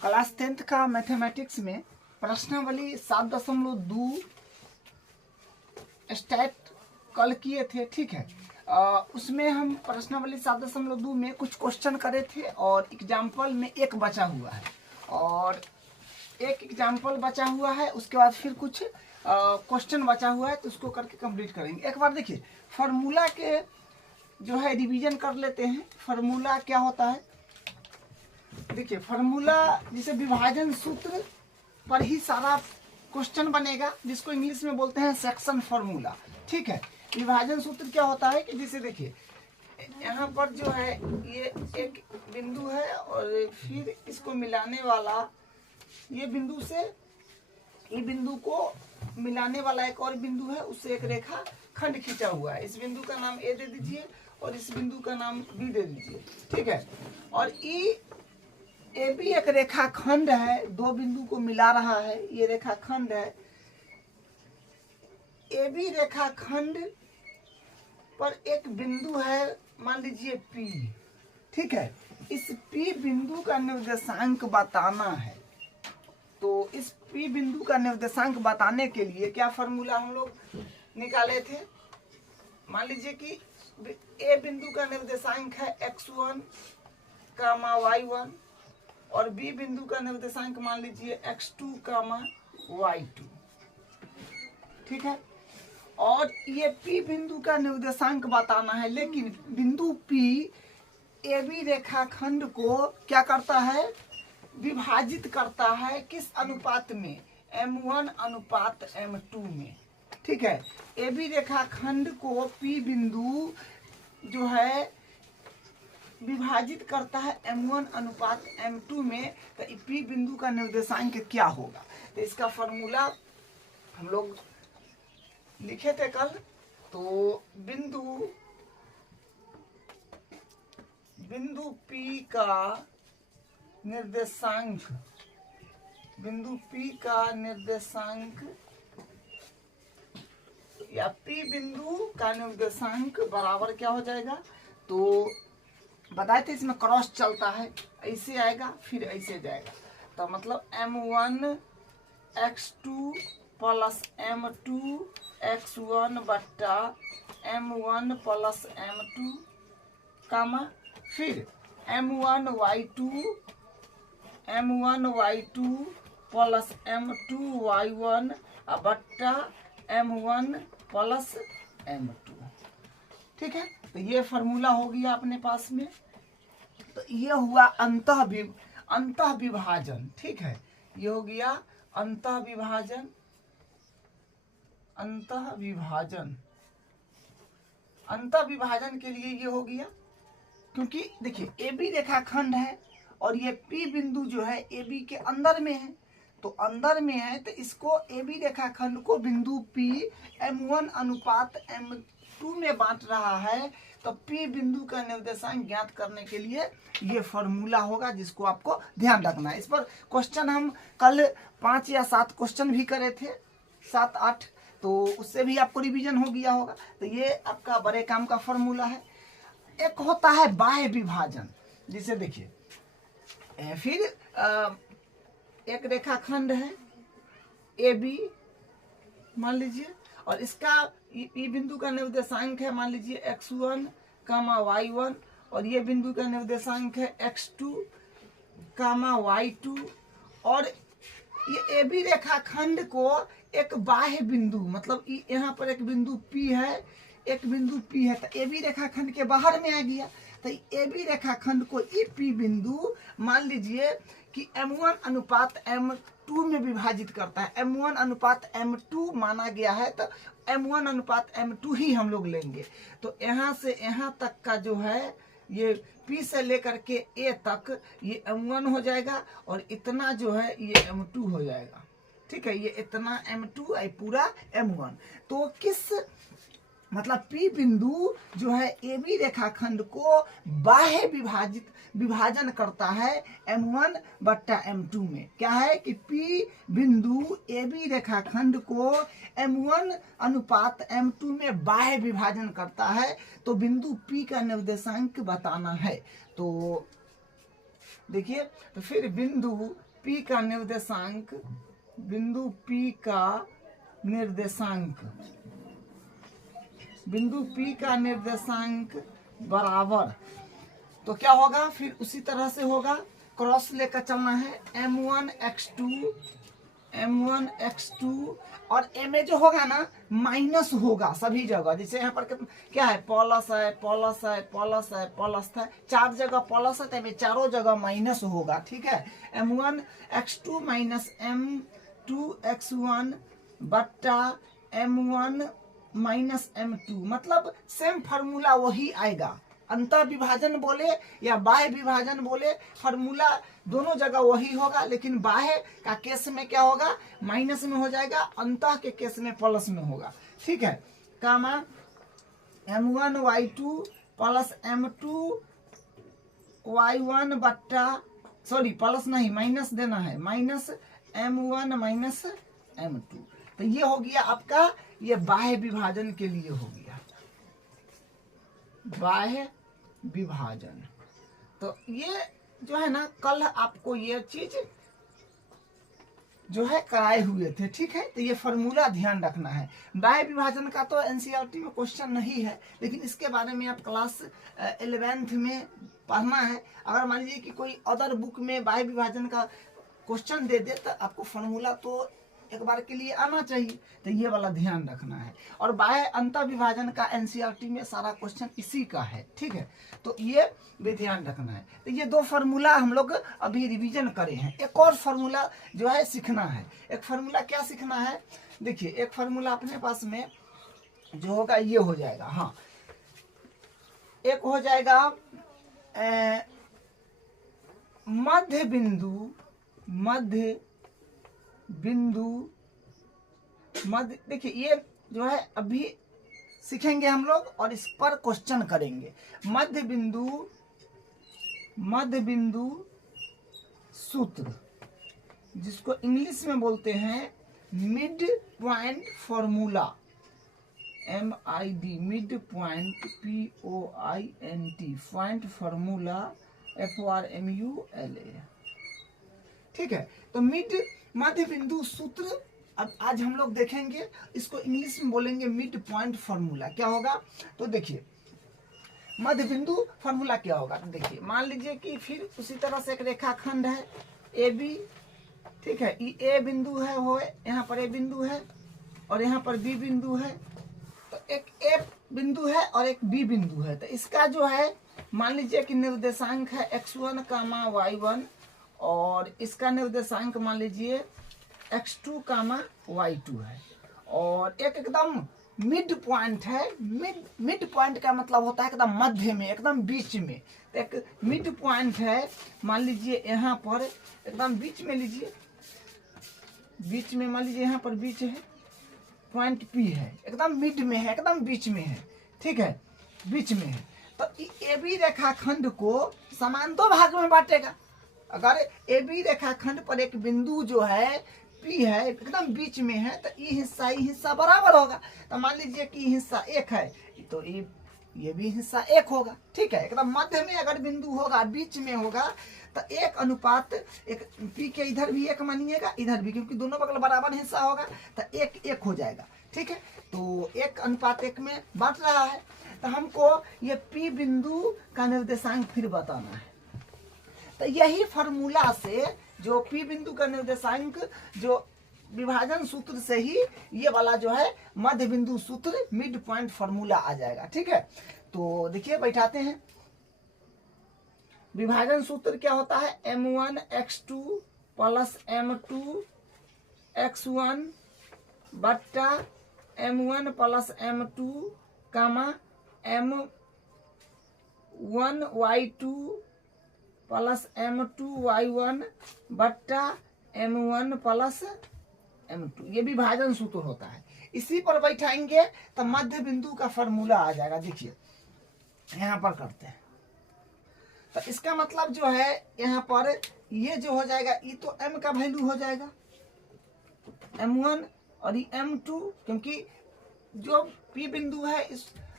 Class 10th का mathematics में प्रश्नावली 7.2 स्टैट कल किए थे, ठीक है। उसमें हम प्रश्नावली 7.2 में कुछ क्वेश्चन करे थे और एग्जाम्पल में एक बचा हुआ है और एक एग्जाम्पल बचा हुआ है। उसके बाद फिर कुछ क्वेश्चन बचा हुआ है तो उसको करके कंप्लीट करेंगे। एक बार देखिए फार्मूला के जो है रिवीजन कर लेते हैं। फार्मूला क्या होता है, देखिए फार्मूला जिसे विभाजन सूत्र पर ही सारा क्वेश्चन बनेगा, जिसको इंग्लिश में बोलते हैं सेक्शन फार्मूला, ठीक है। विभाजन सूत्र क्या होता है कि जैसे देखिए यहाँ पर जो है ये एक बिंदु है और फिर इसको मिलाने वाला ये बिंदु से ये बिंदु को मिलाने वाला एक और बिंदु है, उससे एक रेखा खंड खींचा हुआ है। इस बिंदु का नाम ए दे दीजिए और इस बिंदु का नाम बी दे दीजिए, ठीक है। और ए भी एक रेखा खंड है, दो बिंदु को मिला रहा है, ये रेखा खंड है। ए भी रेखा खंड पर एक बिंदु है, मान लीजिए पी, ठीक है। इस पी बिंदु का निर्देशांक बताना है। तो इस पी बिंदु का निर्देशांक बताने के लिए क्या फॉर्मूला हम लोग निकाले थे, मान लीजिए कि ए बिंदु का निर्देशांक है x1, y1 और बी बिंदु का निर्देशांक मान लीजिए x2, y2, ठीक है। और ये पी बिंदु का निर्देशांक बताना है, लेकिन बिंदु पी ए बी रेखाखंड को क्या करता है, विभाजित करता है किस अनुपात में, m1 अनुपात m2 में, ठीक है। ए बी रेखाखंड को पी बिंदु जो है विभाजित करता है m1 अनुपात m2 में। तो पी बिंदु का निर्देशांक क्या होगा, तो इसका फॉर्मूला हम लोग लिखे थे कल। तो बिंदु P का निर्देशांक, बिंदु P का निर्देशांक या P बिंदु का निर्देशांक बराबर क्या हो जाएगा, तो बताए थे इसमें क्रॉस चलता है, ऐसे आएगा फिर ऐसे जाएगा। तो मतलब m1 x2 plus m2 x1 बट्टा m1 प्लस m2 कामा फिर m1 y2 plus m2 y1 बट्टा m1 प्लस m2, ठीक है। तो ये फार्मूला हो गया अपने पास में। तो ये हुआ अंतः विभाजन, ठीक है। ये हो गया अंतः विभाजन। अंतः विभाजन के लिए ये हो गया, क्योंकि देखिए ए बी रेखाखंड है और ये पी बिंदु जो है ए बी के अंदर में है, तो अंदर में है तो इसको ए बी रेखाखंड को बिंदु पी m1 अनुपात m2 में बांट रहा है। तो पी बिंदु का निर्देशांक ज्ञात करने के लिए ये फॉर्मूला होगा, जिसको आपको ध्यान रखना है। इस पर क्वेश्चन हम कल 5 या 7 क्वेश्चन भी करे थे, 7-8, तो उससे भी आपको रिवीजन हो गया होगा। तो ये आपका बड़े काम का फॉर्मूला है। एक होता है बाह्य विभाजन, जिसे देखिए फिर एक रेखाखंड है ए बी मान लीजिए, और इसका ई बिंदु का निर्देशांक है मान लीजिए x1, y1 और ये बिंदु का निर्देशांक है x2, y2। और ये ए बी रेखाखंड को एक बाह्य बिंदु, मतलब यहाँ पर एक बिंदु P है, एक बिंदु P है, तो ए बी रेखाखंड के बाहर में आ गया। तो ए बी रेखाखंड को ई P बिंदु मान लीजिए कि m1 अनुपात m2 में विभाजित करता है। m1 अनुपात m2 माना गया है, तो m1 अनुपात m2 ही हम लोग लेंगे। तो यहाँ से यहाँ तक का जो है ये P से लेकर के A तक ये m1 हो जाएगा और इतना जो है ये m2 हो जाएगा, ठीक है। ये इतना m2 है, पूरा m1। तो किस मतलब P बिंदु जो है ए बी रेखाखंड को बाह्य विभाजन करता है m1 बट्टा m2 में। क्या है कि P बिंदु ए बी रेखाखंड को m1 अनुपात m2 में बाह्य विभाजन करता है। तो बिंदु P का निर्देशांक बताना है। तो देखिए, तो फिर बिंदु P का निर्देशांक, बिंदु P का निर्देशांक, बिंदु P का निर्देशांक बराबर, तो क्या होगा फिर उसी तरह से होगा, क्रॉस लेकर चलना है, m1 x2 और m में जो होगा ना माइनस होगा सभी जगह। जैसे यहाँ पर क्या है, प्लस है, प्लस है, प्लस है, प्लस है, 4 जगह प्लस है, तो में चारों जगह माइनस होगा। ठीक है, m1 x2 minus m2 x1 बट्टा m1 माइनस m2, मतलब सेम फार्मूला वही आएगा। अंतर विभाजन बोले या बाह्य विभाजन बोले, फार्मूला दोनों जगह वही होगा, लेकिन बाह्य का केस में क्या होगा, माइनस में हो जाएगा, अंतः के केस में प्लस में होगा। ठीक है, कामा m1 y2 plus m2 y1 बट्टा, सॉरी प्लस नहीं माइनस देना है, माइनस m1 माइनस m2। तो ये हो गया आपका, ये बाह्य विभाजन के लिए हो गया, बाह्य विभाजन। तो ये जो है ना, कल आपको ये चीज जो है कराए हुए थे। ठीक है, तो ये फॉर्मूला ध्यान रखना है। बाह्य विभाजन का तो एनसीईआरटी में क्वेश्चन नहीं है, लेकिन इसके बारे में आप क्लास 11th में पढ़ना है। अगर मान लीजिए कि कोई अदर बुक में बाह्य विभाजन का क्वेश्चन दे दे, तो आपको फॉर्मूला तो एक बार के लिए आना चाहिए, तो ये वाला ध्यान रखना है। और बाह्य अंतर विभाजन का एनसीईआरटी में सारा क्वेश्चन इसी का है। ठीक है, तो ये भी ध्यान रखना है। तो ये 2 फार्मूला हम लोग अभी रिवीजन करे हैं। एक और फार्मूला जो है सीखना है। एक फार्मूला क्या सीखना है, देखिए एक फार्मूला अपने पास में जो होगा ये हो जाएगा, हाँ एक हो जाएगा मध्य बिंदु, देखिए ये जो है अभी सीखेंगे हम लोग और इस पर क्वेश्चन करेंगे। मध्य बिंदु सूत्र, जिसको इंग्लिश में बोलते हैं mid point formula, MID, mid point POINT, point formula FORMULA। ठीक है, तो मध्य बिंदु सूत्र अब आज हम लोग देखेंगे। इसको इंग्लिश में बोलेंगे मिड पॉइंट फॉर्मूला। क्या होगा, तो देखिए मध्य बिंदु फॉर्मूला क्या होगा, तो देखिए मान लीजिए कि फिर उसी तरह से एक रेखाखंड है AB। ठीक है, ये A बिंदु है, हो यहाँ पर A बिंदु है और यहाँ पर B बिंदु है। तो एक A बिंदु है और एक B बिंदु है। तो इसका जो है मान लीजिए कि निर्देशांक है x1, y1 और इसका निर्देशांक मान लीजिए x2, y2 है। और एक एकदम मिड पॉइंट है। मिड पॉइंट का मतलब होता है एकदम मध्य में, एकदम बीच में। तो एक मिड पॉइंट है, मान लीजिए यहाँ पर एकदम बीच में लीजिए, बीच में मान लीजिए यहाँ पर बीच है, पॉइंट P है, एकदम मिड में है, एकदम बीच में है। ठीक है, बीच में है। तो AB रेखाखंड को समान 2 भाग में बांटेगा। अगर AB रेखाखंड पर एक बिंदु जो है P है, एकदम बीच में है, तो ये हिस्सा बराबर होगा। तो मान लीजिए कि हिस्सा 1 है, तो ये भी हिस्सा 1 होगा। ठीक है, एकदम मध्य में अगर बिंदु होगा, बीच में होगा, तो 1 अनुपात एक, P के इधर भी 1 मानिएगा, इधर भी, क्योंकि दोनों बगल बराबर हिस्सा होगा, तो 1 हो जाएगा। ठीक है, तो 1 अनुपात 1 में बांट रहा है। तो हमको ये P बिंदु का निर्देशांक फिर बताना है। तो यही फार्मूला से जो P बिंदु का निर्देशांक जो विभाजन सूत्र से ही ये वाला जो है मध्य बिंदु सूत्र मिड पॉइंट फार्मूला आ जाएगा। ठीक है, तो देखिए बैठाते हैं। विभाजन सूत्र क्या होता है, m1 x2 plus m2 x1 बट्टा m1 प्लस m2 कामा m1 y2 plus m2 y1 बट्टा m1 प्लस m2। ये विभाजन सूत्र होता है। इसी पर बैठाएंगे तो मध्य बिंदु का फॉर्मूला आ जाएगा। देखिए यहाँ पर करते हैं, तो इसका मतलब जो है यहाँ पर ये जो हो जाएगा, ये तो m का वैल्यू हो जाएगा m1 और ये m2, क्योंकि जो P बिंदु है इस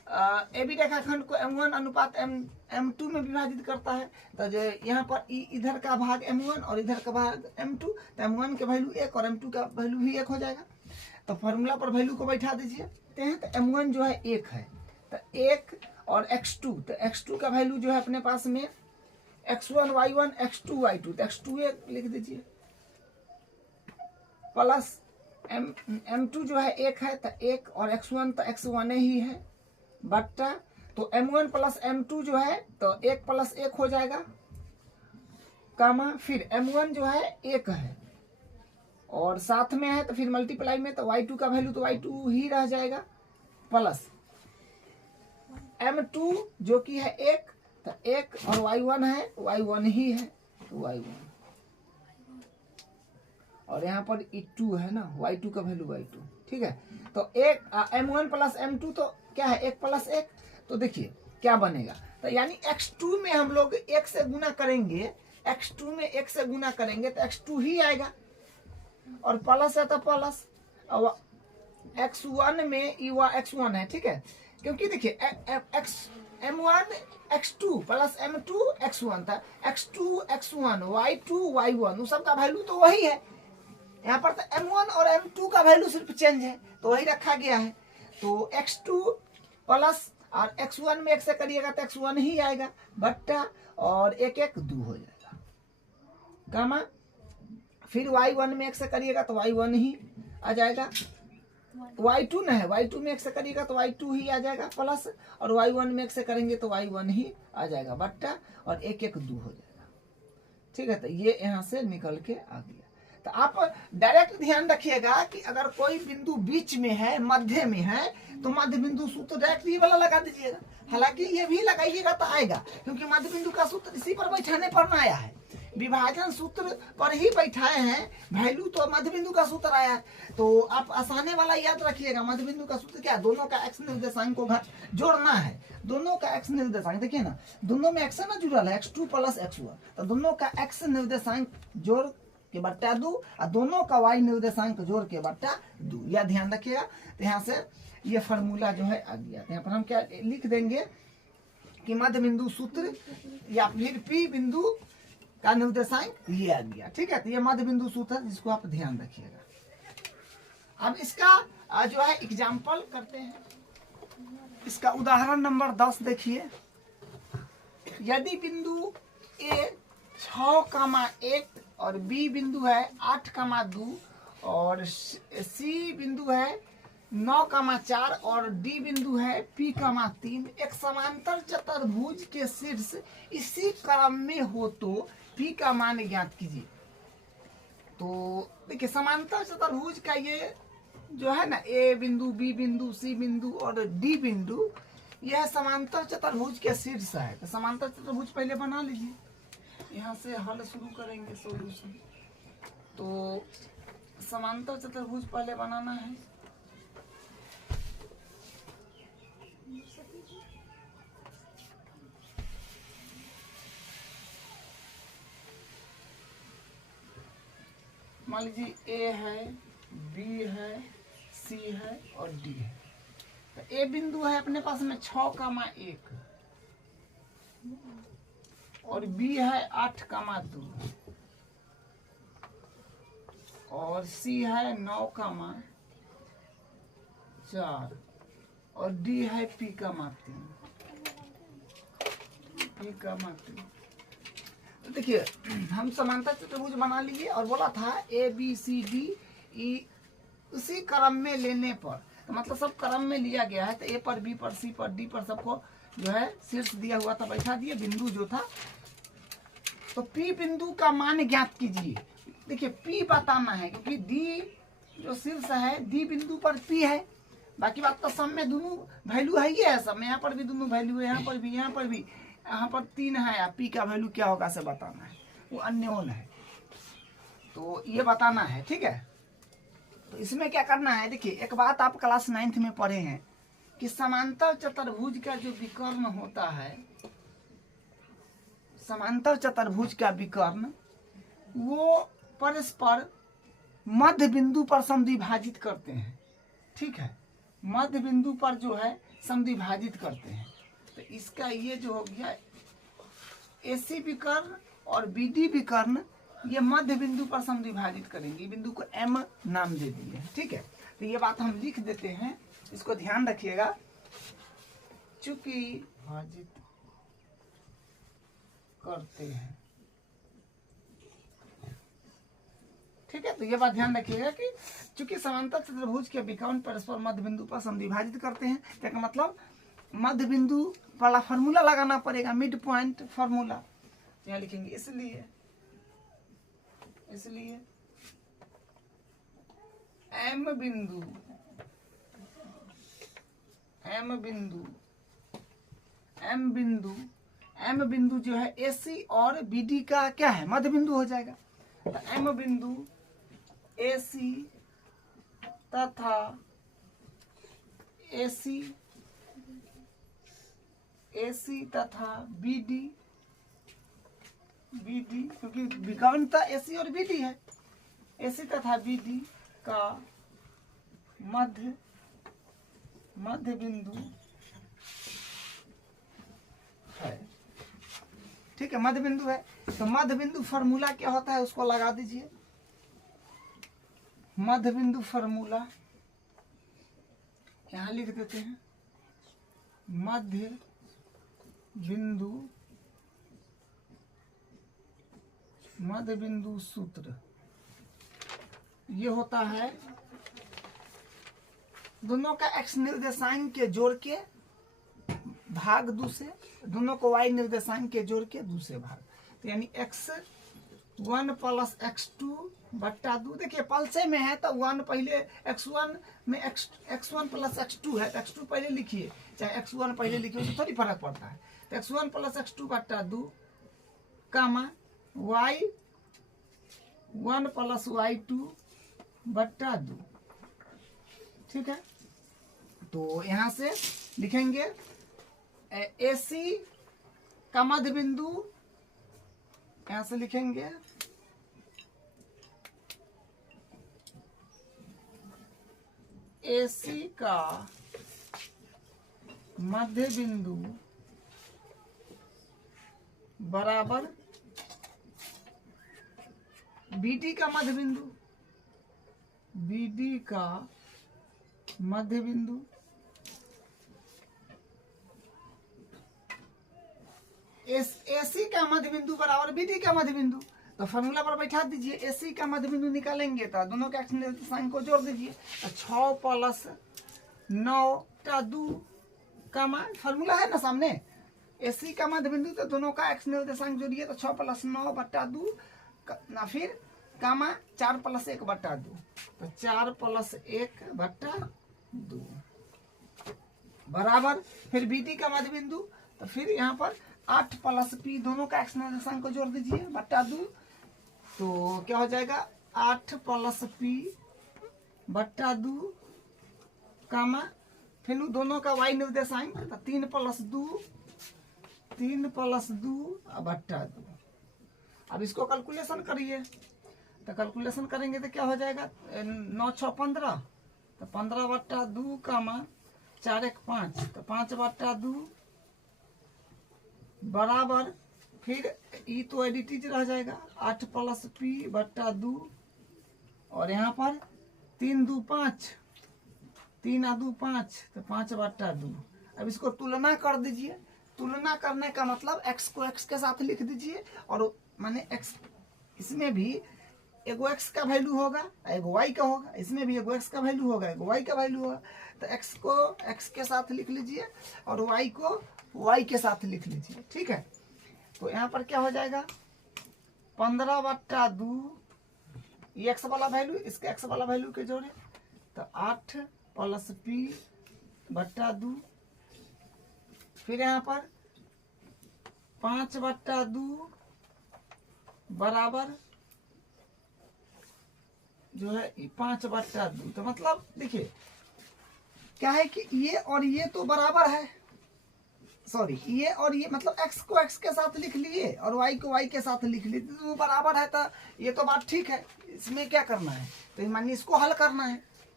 ए बी रेखाखंड को M1 अनुपात M2 में विभाजित करता है। तो जो यहाँ पर इधर का भाग M1 और इधर का भाग M2, तो M1 के वैल्यू 1 और M2 का वैल्यू भी 1 हो जाएगा। तो फॉर्मूला पर वैल्यू को बैठा दीजिए तो M1 जो है 1 है, तो 1 और x2, तो x2 का वैल्यू जो है अपने पास में x1 y1 x2 y2, तो x2 लिख दीजिए प्लस M2 जो है 1 है, तो 1 और x1 तो x1 ही है बट्टा, तो M1 प्लस M2 जो है तो 1 प्लस 1 हो जाएगा कामा, फिर M1 जो है 1 है और साथ में है तो फिर मल्टीप्लाई में, तो y2 का वैल्यू तो y2 ही रह जाएगा प्लस M2 जो कि है 1, तो 1 और y1 है y1 ही है, तो y1 और यहाँ पर 2 है ना, y2 का वैल्यू y2, ठीक है। तो एक M1 प्लस M2 तो क्या है 1 प्लस 1, तो देखिए क्या बनेगा, तो यानी x2 में हम लोग 1 से गुना करेंगे, x2 में 1 से गुना करेंगे तो x2 ही आएगा और प्लस है तो प्लस, और x1 में x1 है, ठीक है। क्योंकि देखिए M1 x2 plus M2 x1 था, x2 x1 y2 y1 उस सब का वैल्यू तो वही है। यहाँ पर तो M1 और M2 का वैल्यू सिर्फ चेंज है, तो वही रखा गया है। तो x2 प्लस और x1 में 1 से करिएगा तो x1 ही आएगा बट्टा, और 1 1 2 हो जाएगा गामा, फिर y1 में 1 से करिएगा तो y1 ही आ जाएगा, y2 न है, y2 में 1 से करिएगा तो y2 ही आ जाएगा प्लस, और y1 में 1 से करेंगे तो y1 ही आ जाएगा बट्टा, और 1 1 2 हो जाएगा, ठीक है। तो ये यहाँ से निकल के आ गया। तो आप डायरेक्ट ध्यान रखिएगा कि अगर कोई बिंदु बीच में है, मध्य में है, तो मध्य बिंदु सूत्र डायरेक्ट ये वाला लगा दीजिएगा। हालांकि ये भी लगाइएगा तो आएगा, क्योंकि मध्य बिंदु का सूत्र इसी पर बैठाने पर ना आया है, विभाजन सूत्र पर ही बैठाए हैं, वैल्यू तो मध्य बिंदु का सूत्र आया है। तो आप आसाने वाला याद रखिएगा, मध्य बिंदु का सूत्र क्या है, दोनों का x निर्देशांक को जोड़ना है, दोनों का x निर्देशांक देखिए ना, दोनों में x ना जुड़ल है, x2 प्लस x1, तो दोनों का x निर्देशांक जोड़ के बट्टा 2 और दोनों का y निर्देशांक जोड़ के बट्टा 2, यह ध्यान रखिएगा। तो यहाँ से ये फार्मूला जो है आ गया। तो यहाँ पर हम क्या लिख देंगे कि मध्य बिंदु सूत्र या फिर P बिंदु का निर्देशांक ये आ गया, ठीक है। तो ये मध्य बिंदु सूत्र है, जिसको आप ध्यान रखिएगा। अब इसका जो है एग्जाम्पल करते हैं, इसका उदाहरण नंबर 10 देखिए। यदि बिंदु A 6,1 और B बिंदु है 8,2 और C बिंदु है 9,4 और D बिंदु है P,3 एक समांतर चतुर्भुज के शीर्ष इसी क्रम में हो तो P का मान ज्ञात कीजिए। तो देखिए समांतर चतुर्भुज का ये जो है ना, A बिंदु, B बिंदु, C बिंदु और D बिंदु, यह समांतर चतुर्भुज के शीर्ष है। तो समांतर चतुर्भुज पहले बना लीजिए, यहाँ से हल शुरू करेंगे सॉल्यूशन। तो समांतर चतुर्भुज पहले बनाना है। मान लीजिए A है, B है, C है और D है। तो A बिंदु है अपने पास में 6,1 और B है 8,2 और C है 9,4 और D है P,3। तो देखिए हम समांतर चतुर्भुज बना लिए और बोला था A B C D E उसी क्रम में लेने पर, तो मतलब सब क्रम में लिया गया है। तो A पर, B पर, C पर, D पर सबको जो है शीर्ष दिया हुआ था, बैठा दिए बिंदु जो था। तो P बिंदु का मान ज्ञात कीजिए। देखिए P बताना है, क्योंकि D जो शीर्ष है D बिंदु पर P है, बाकी बात तो सब में दोनों वैल्यू है ही है, सब में यहाँ पर भी दोनों वैल्यू है, यहाँ पर भी, यहाँ पर भी, यहाँ पर 3 है। या P का वैल्यू क्या होगा से बताना है, वो अननोन है, तो ये बताना है, ठीक है। तो इसमें क्या करना है, देखिए एक बात आप क्लास 9th में पढ़े हैं कि समांतर चतुर्भुज का जो विकर्ण होता है, समांतर चतुर्भुज का विकर्ण वो परस्पर मध्य बिंदु पर समद्विभाजित करते हैं, ठीक है। मध्य बिंदु पर जो है समद्विभाजित करते हैं। तो इसका ये जो हो गया AC विकर्ण और BD विकर्ण, ये मध्य बिंदु पर समद्विभाजित करेंगे। बिंदु को M नाम दे दिए, ठीक है। तो ये बात हम लिख देते हैं, इसको ध्यान रखिएगा। चूंकि भाजित करते हैं, ठीक है। तो ये बात ध्यान रखिएगा कि चूंकि समांतर चतुर्भुज के विकर्ण परस्पर मध्य बिंदु पर समद्विभाजित करते हैं, तो मतलब मध्य बिंदु वाला फार्मूला लगाना पड़ेगा, मिड पॉइंट फार्मूला यहाँ लिखेंगे। इसलिए M बिंदु जो है AC और BD का क्या है, मध्य बिंदु हो जाएगा। तो M बिंदु AC तथा BD, क्योंकि विकर्णता AC और BD है, AC तथा BD का मध्य बिंदु है, ठीक है। मध्य बिंदु है, तो मध्य बिंदु फार्मूला क्या होता है उसको लगा दीजिए। मध्य बिंदु फार्मूला यहाँ लिख देते हैं। मध्य बिंदु सूत्र ये होता है दोनों का x निर्देशांक के जोड़ के भाग दूसरे, दोनों को y निर्देशांक के जोड़ के दूसरे भाग। तो यानी x1 प्लस x2 बट्टा 2। देखिए पलसे में है तो 1 पहले, x1 में x1 प्लस x2 है तो x2 पहले लिखिए, चाहे x1 पहले लिखिए, उससे थोड़ी फर्क पड़ता है। तो x1 प्लस x2 बट्टा 2 कामा y1 प्लस y2 बट्टा 2, ठीक है। तो यहाँ से लिखेंगे AC का मध्य बिंदु, यहाँ से लिखेंगे AC का मध्य बिंदु बराबर BD का मध्य बिंदु, BD का मध्य बिंदु AC का मध्य बिंदु बराबर BD का मध्य बिंदु। तो फॉर्मूला पर बैठा दीजिए। AC का मध्य बिंदु निकालेंगे तो दोनों के x निर्देशांक को जोड़ दीजिए। तो 6 प्लस 9 बट्टा 2 कामा, फॉर्मूला है ना सामने, AC का मध्य बिंदु तो दोनों का x निर्देशांक जोड़िए तो 6 प्लस 9 बट्टा 2 ना, फिर कामा 4 प्लस 1 बट्टा 2, तो 4 प्लस 1 बट्टा 2 बराबर फिर BD का मध्य बिंदु। तो फिर यहाँ पर 8 प्लस P, दोनों का x निर्देशांक को जोड़ दीजिए बट्टा 2, तो क्या हो जाएगा 8 प्लस P बट्टा 2 कामा, फिर दोनों का y निर्देशांक तो 3 प्लस 2 बट्टा 2। अब इसको कैलकुलेशन करिए, तो कैलकुलेशन करेंगे तो क्या हो जाएगा 9 6 15, तो 15 बट्टा 2 कामा 4 1 5, तो 5 बट्टा 2 बराबर फिर ई तो एडिटिज रह जाएगा 8 प्लस P बट्टा 2, और यहाँ पर 3 2 5, 3 आ 2 5, तो 5 बट्टा 2। अब इसको तुलना कर दीजिए। तुलना करने का मतलब x को x के साथ लिख दीजिए, और माने x इसमें भी एगो x का वैल्यू होगा, एगो y का होगा, इसमें भी एगो x का वैल्यू होगा, एगो y का वैल्यू होगा। तो x को x के साथ लिख लीजिए और y को y के साथ लिख लीजिए, ठीक है। तो यहाँ पर क्या हो जाएगा 15 बट्टा 2, ये x वाला वैल्यू इसके x वाला वैल्यू के जोड़े, तो 8 प्लस P बट्टा 2, फिर यहाँ पर 5 बट्टा 2 बराबर जो है 5 बट्टा 2। तो मतलब देखिए क्या है कि ये और ये तो बराबर है, सॉरी ये और ये मतलब x को x के साथ लिख लिए और y को y के साथ लिख लिए, तो बराबर है। तो ये तो बात ठीक है, इसमें क्या करना है, तो मानिए इसको हल करना है।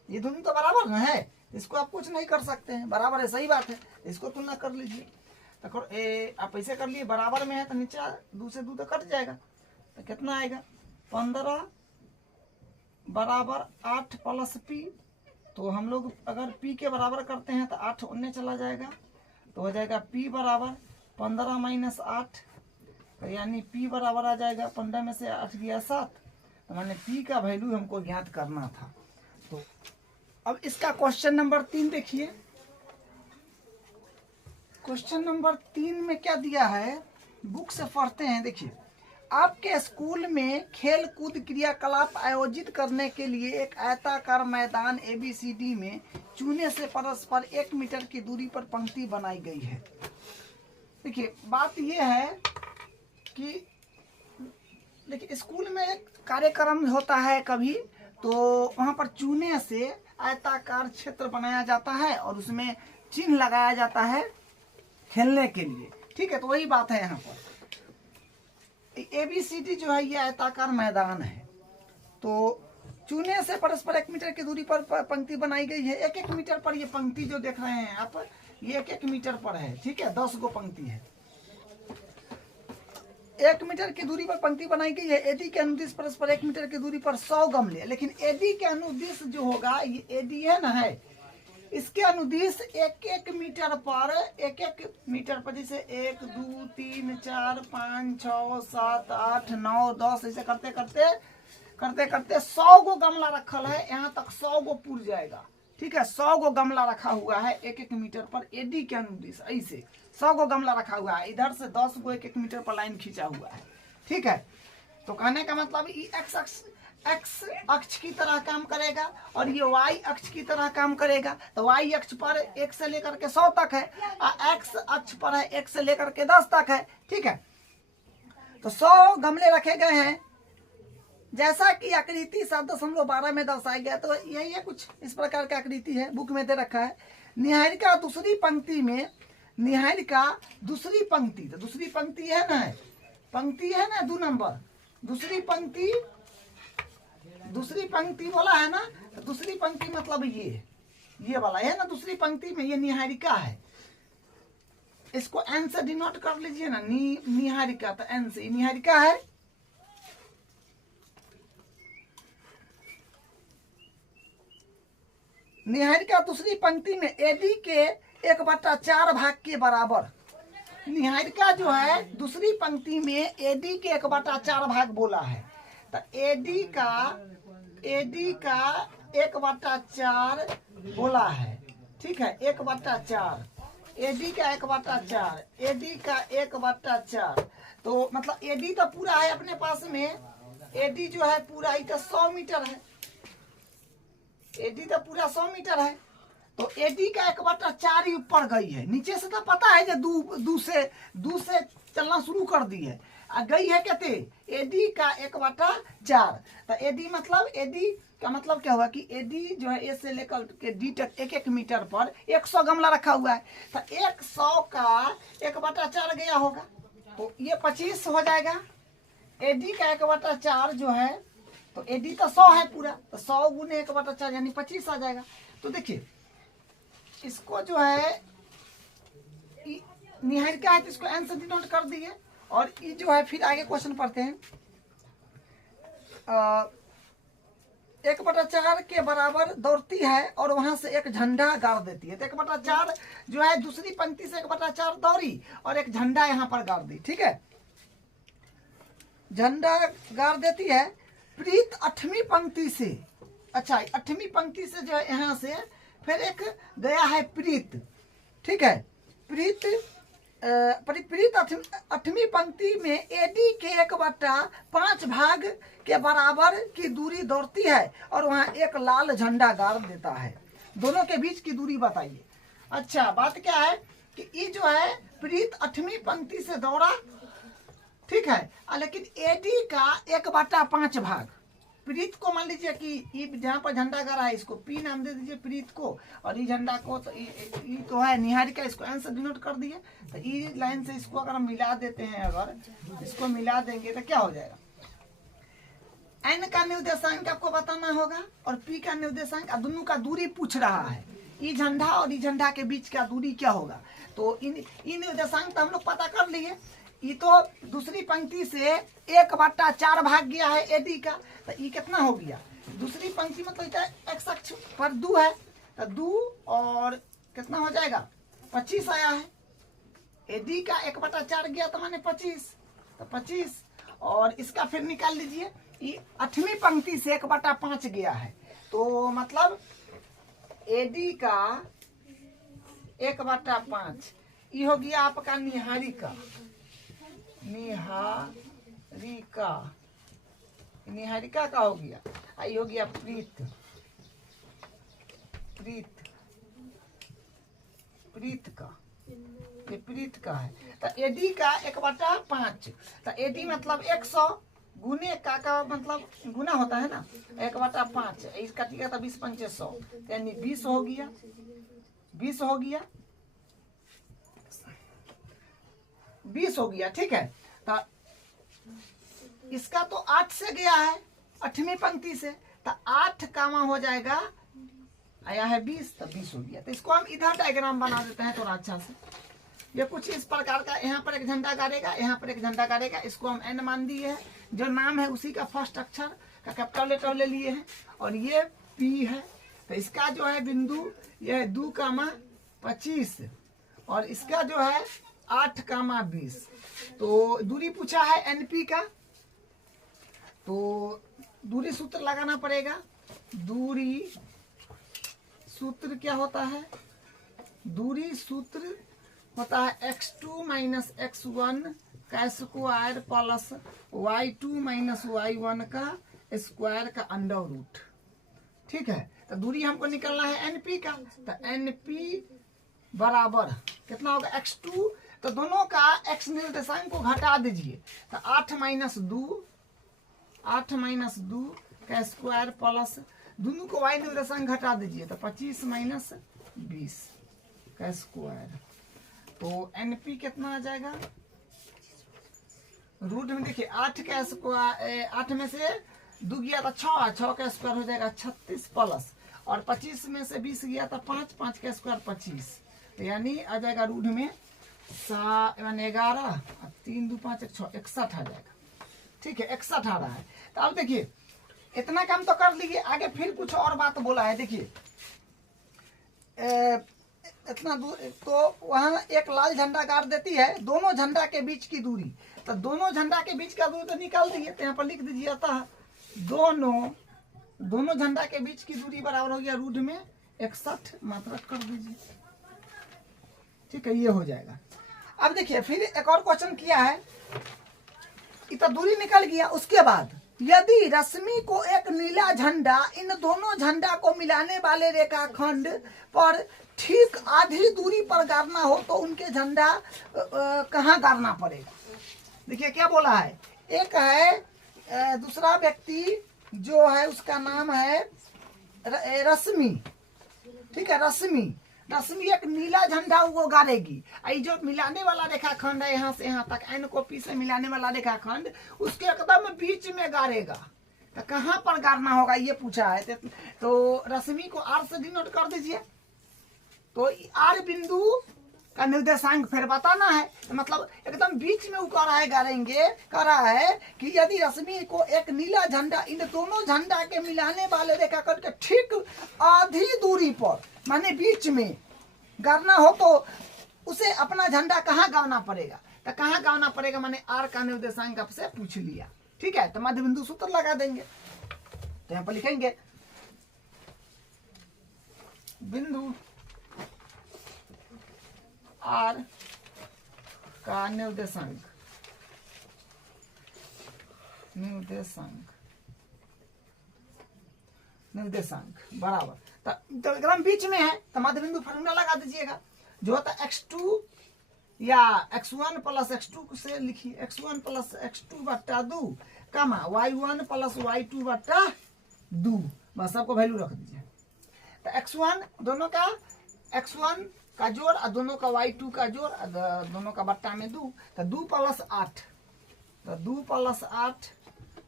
ये दोनों तो बराबर ना है, इसको आप कुछ नहीं कर सकते हैं, बराबर है, सही बात है, इसको तुलना कर लीजिए। तो आप ऐसे कर लिए, बराबर में है तो नीचे 2 से 2 तो कट जाएगा, तो कितना आएगा 15 बराबर 8 प्लस पी। तो हम लोग अगर पी के बराबर करते हैं तो 8 उन्ने चला जाएगा, तो हो जाएगा पी बराबर 15 माइनस 8, तो यानी पी बराबर आ जाएगा 15 में से 8 गया 7, तो मैंने पी का वैल्यू हमको ज्ञात करना था। तो अब इसका क्वेश्चन नंबर 3 देखिए। क्वेश्चन नंबर 3 में क्या दिया है, बुक से पढ़ते हैं। देखिए, आपके स्कूल में खेल कूद क्रियाकलाप आयोजित करने के लिए एक आयताकार मैदान ABCD में चूने से परस्पर 1 मीटर की दूरी पर पंक्ति बनाई गई है। देखिए, बात यह है कि देखिए स्कूल में कार्यक्रम होता है कभी, तो वहाँ पर चूने से आयताकार क्षेत्र बनाया जाता है और उसमें चिन्ह लगाया जाता है खेलने के लिए। ठीक है, तो वही बात है यहाँ पर। ABCD जो है ये आयताकार मैदान है, तो चूने से परस्पर 1 मीटर की दूरी पर पंक्ति बनाई गई है। 1-1 मीटर पर ये पंक्ति जो देख रहे हैं आप, ये 1-1 मीटर पर है। ठीक है, 10 गो पंक्ति है, 1 मीटर की दूरी पर पंक्ति बनाई गई है। AD के अनुदिश परस्पर 1 मीटर की दूरी पर 100 गमले, लेकिन AD के अनुदिश जो होगा, ये AD है ना, है इसके अनुदिश 1-1 मीटर पर 1-1 मीटर पर, जैसे 1 2 3 4 5 6 7 8 9 10 ऐसे करते करते 100 गो गमला रखल है, यहाँ तक 100 गो पुर जाएगा। ठीक है, 100 गो गमला रखा हुआ है 1-1 मीटर पर AD के अनुदिश, ऐसे 100 गो गमला रखा हुआ है। इधर से 10 गो 1-1 मीटर पर लाइन खींचा हुआ है। ठीक है, तो कहने का मतलब ये एक्स अक्ष की तरह काम करेगा और ये वाई अक्ष की तरह काम करेगा। तो वाई अक्ष पर 1 से लेकर के 100 तक है, और एक्स अक्ष पर है 1 से लेकर के 10 तक है। ठीक है, तो 100 गमले रखे गए हैं, जैसा कि आकृति 7.12 में दर्शाया गया। तो यही है, कुछ इस प्रकार की आकृति है, बुक में दे रखा है। निहारिका दूसरी पंक्ति में, निहारिका दूसरी पंक्ति, तो दूसरी पंक्ति है ना, पंक्ति है ना 2 नंबर, दूसरी पंक्ति बोला है ना, तो दूसरी पंक्ति मतलब ये वाला है ना, दूसरी पंक्ति में ये निहारिका है। इसको एन से डिनोट कर लीजिए ना, निहारिका, तो एन से निहारिका है। निहारिका दूसरी पंक्ति में AD के 1/4 भाग के बराबर। निहारिका जो है दूसरी पंक्ति में AD के 1/4 भाग बोला है, तो AD का 1/4 बोला है। ठीक है, 1/4, AD का 1/4, AD का 1/4, तो मतलब AD तो पूरा है अपने पास में, AD जो है पूरा ही तो 100 मीटर है, AD तो पूरा 100 मीटर है। तो AD का 1/4 ही ऊपर गई है, नीचे से तो पता है जो दू से चलना शुरू कर दी है, गई है कहते AD का 1/4। तो AD का मतलब क्या हुआ कि AD जो है A से लेकर के D तक 1-1 मीटर पर 100 गमला रखा हुआ है, तो 100 का 1/4 गया होगा, तो ये 25 हो जाएगा। AD का 1/4 जो है, तो AD तो 100 है पूरा, तो 100 गुने 1/4 यानी 25 आ जाएगा। तो देखिए इसको जो है निहारिका है, तो इसको एन से डिनोट कर दिए, और ये जो है फिर आगे क्वेश्चन पढ़ते हैं। 1/4 के बराबर दौड़ती है और वहां से एक झंडा गाड़ देती है। तो 1/4 जो है दूसरी पंक्ति से 1/4 दौड़ी और एक झंडा यहाँ पर गाड़ दी। ठीक है, झंडा गाड़ देती है। प्रीत 8वीं पंक्ति से, अच्छा 8वीं पंक्ति से जो है यहाँ से फिर एक गया है प्रीत। ठीक है, प्रीत 8वीं पंक्ति में AD के 1/5 भाग के बराबर की दूरी दौड़ती है और वहां एक लाल झंडा गाड़ देता है। दोनों के बीच की दूरी बताइए। अच्छा, बात क्या है कि ये जो है प्रीत 8वीं पंक्ति से दौड़ा, ठीक है, लेकिन AD का 1/5 भाग, प्रीत को मान लीजिए कि ये जहाँ पर झंडा गाड़ा है इसको P नाम दे दीजिए प्रीत को, और ये झंडा को तो ये तो है निहारिका, इसको एन से डिनोट कर दिए। तो ये लाइन से इसको अगर हम मिला देते हैं, अगर इसको मिला देंगे तो क्या हो जाएगा, एन का निर्देशांक आपको बताना होगा और पी का निर्देशांक, दोनों का दूरी पूछ रहा है। ई झंडा और ई झंडा के बीच का दूरी क्या होगा, तो इन निर्देशांक तो हम लोग पता कर लिए। ये तो दूसरी पंक्ति से 1/4 भाग गया है एडी का, तो ये कितना हो गया, दूसरी पंक्ति मतलब एक्स अक्ष पर 2 है, तो 2 और कितना हो जाएगा 25 आया है। एडी का 1/4 गया तो माने 25, तो 25 और इसका फिर निकाल लीजिए, ये 8वीं पंक्ति से 1/5 गया है, तो मतलब एडी का 1/5 ये हो गया आपका निहारिका। निहारिका का हो गया, ये हो गया प्रीत का, ये प्रीत का है। तो एडी का 1/5, तो एडी मतलब 100 गुने का मतलब गुना होता है ना, 1/5 इसका टिका था 20 पंचे 100, यानी 20 हो गया, 20 हो गया, 20 हो गया। ठीक है, तो इसका तो 8 से गया है 8वीं पंक्ति से, तो 8 कामा हो जाएगा, आया है 20, तो 20 हो गया। तो इसको हम इधर डायग्राम बना देते हैं थोड़ा अच्छा से। ये कुछ इस प्रकार का, यहाँ पर एक झंडा गाड़ेगा, यहाँ पर एक झंडा गाड़ेगा, इसको हम एन मान दिए है, जो नाम है उसी का फर्स्ट अक्षर का कैपिटल लेटर ले लिए हैं, और ये पी है। तो इसका जो है बिंदु ये है 2,25 और इसका जो है 8,20। तो दूरी पूछा है एनपी का, तो दूरी सूत्र लगाना पड़ेगा। दूरी सूत्र क्या होता है, दूरी सूत्र होता है x2 माइनस x1 का square plus y2 minus y1 का स्क्वायर का अंडर रूट। ठीक है, तो दूरी हमको निकलना है एनपी का, तो एनपी बराबर कितना होगा x2, तो दोनों का x निर्देशांक को घटा दीजिए, तो 8 माइनस 2 का स्क्वायर प्लस दोनों को y निर्देशांक घटा दीजिए, तो 25 माइनस 20 का स्क्वायर। तो एनपी कितना आ जाएगा, रूट में देखिए 8 का स्क्वायर, 8 में से 2 गया तो 6 का स्क्वायर हो जाएगा 36 प्लस, और 25 में से 20 गया तो 5 का स्क्वायर 25, तो यानी आ जाएगा रूट में 11, 3 2 5 1 6 61 आ जाएगा। ठीक है, 61 आ रहा है। तो अब देखिए इतना काम तो कर लीजिए, आगे फिर कुछ और बात बोला है। देखिए इतना दूर, तो वहां एक लाल झंडा गाड़ देती है, दोनों झंडा के बीच की दूरी, तो दोनों झंडा के बीच का दूरी तो निकाल दीजिए, तो यहाँ पर लिख दीजिए अतः दोनों झंडा के बीच की दूरी बराबर हो गया रूट में 61 मात्रक कर दीजिए। ठीक है, ये हो जाएगा। अब देखिए फिर एक और क्वेश्चन किया है, इतना दूरी निकल गया, उसके बाद यदि रश्मि को एक नीला झंडा इन दोनों झंडा को मिलाने वाले रेखाखंड पर ठीक आधी दूरी पर गाड़ना हो तो उनके झंडा कहाँ गाड़ना पड़ेगा। देखिए क्या बोला है, एक है दूसरा व्यक्ति जो है उसका नाम है रश्मि। ठीक है, रश्मि एक नीला झंडा वो गाड़ेगी, जो मिलाने वाला रेखाखंड है यहाँ से यहाँ तक, एन को पी से मिलाने वाला रेखाखंड उसके एकदम बीच में गाड़ेगा, तो कहाँ पर गाड़ना होगा ये पूछा है। तो रश्मि को आर से डिनोट कर दीजिए, तो आर बिंदु का निर्देशांक फिर बताना है, तो मतलब एकदम बीच में वो कह रहा है गाड़ेंगे, कह रहा है कि यदि रश्मि को एक नीला झंडा इन दोनों झंडा के मिलाने वाले रेखाखंड के ठीक आधी दूरी पर माने बीच में गाड़ना हो तो उसे अपना झंडा कहाँ गाड़ना पड़ेगा, तो कहाँ गाड़ना पड़ेगा माने आर का निर्देशांक आपसे पूछ लिया। ठीक है, तो मध्य बिंदु सूत्र लगा देंगे, तो यहाँ पर लिखेंगे बिंदु आर का निर्देशांक बराबर, तो एकदम बीच में है, तो मध्य बिंदु फॉर्मूला लगा दीजिएगा, जो होता है x2 या x1 प्लस x2 से लिखिए, x1 प्लस x2 बट्टा 2 कमा y1 प्लस y2 बट्टा 2, बस सबको वैल्यू रख दीजिए। तो x1 दोनों का x1 का जोड़ और दोनों का y2 का जोड़, दोनों का बट्टा में 2, तो 2 प्लस 8, तो 2 प्लस 8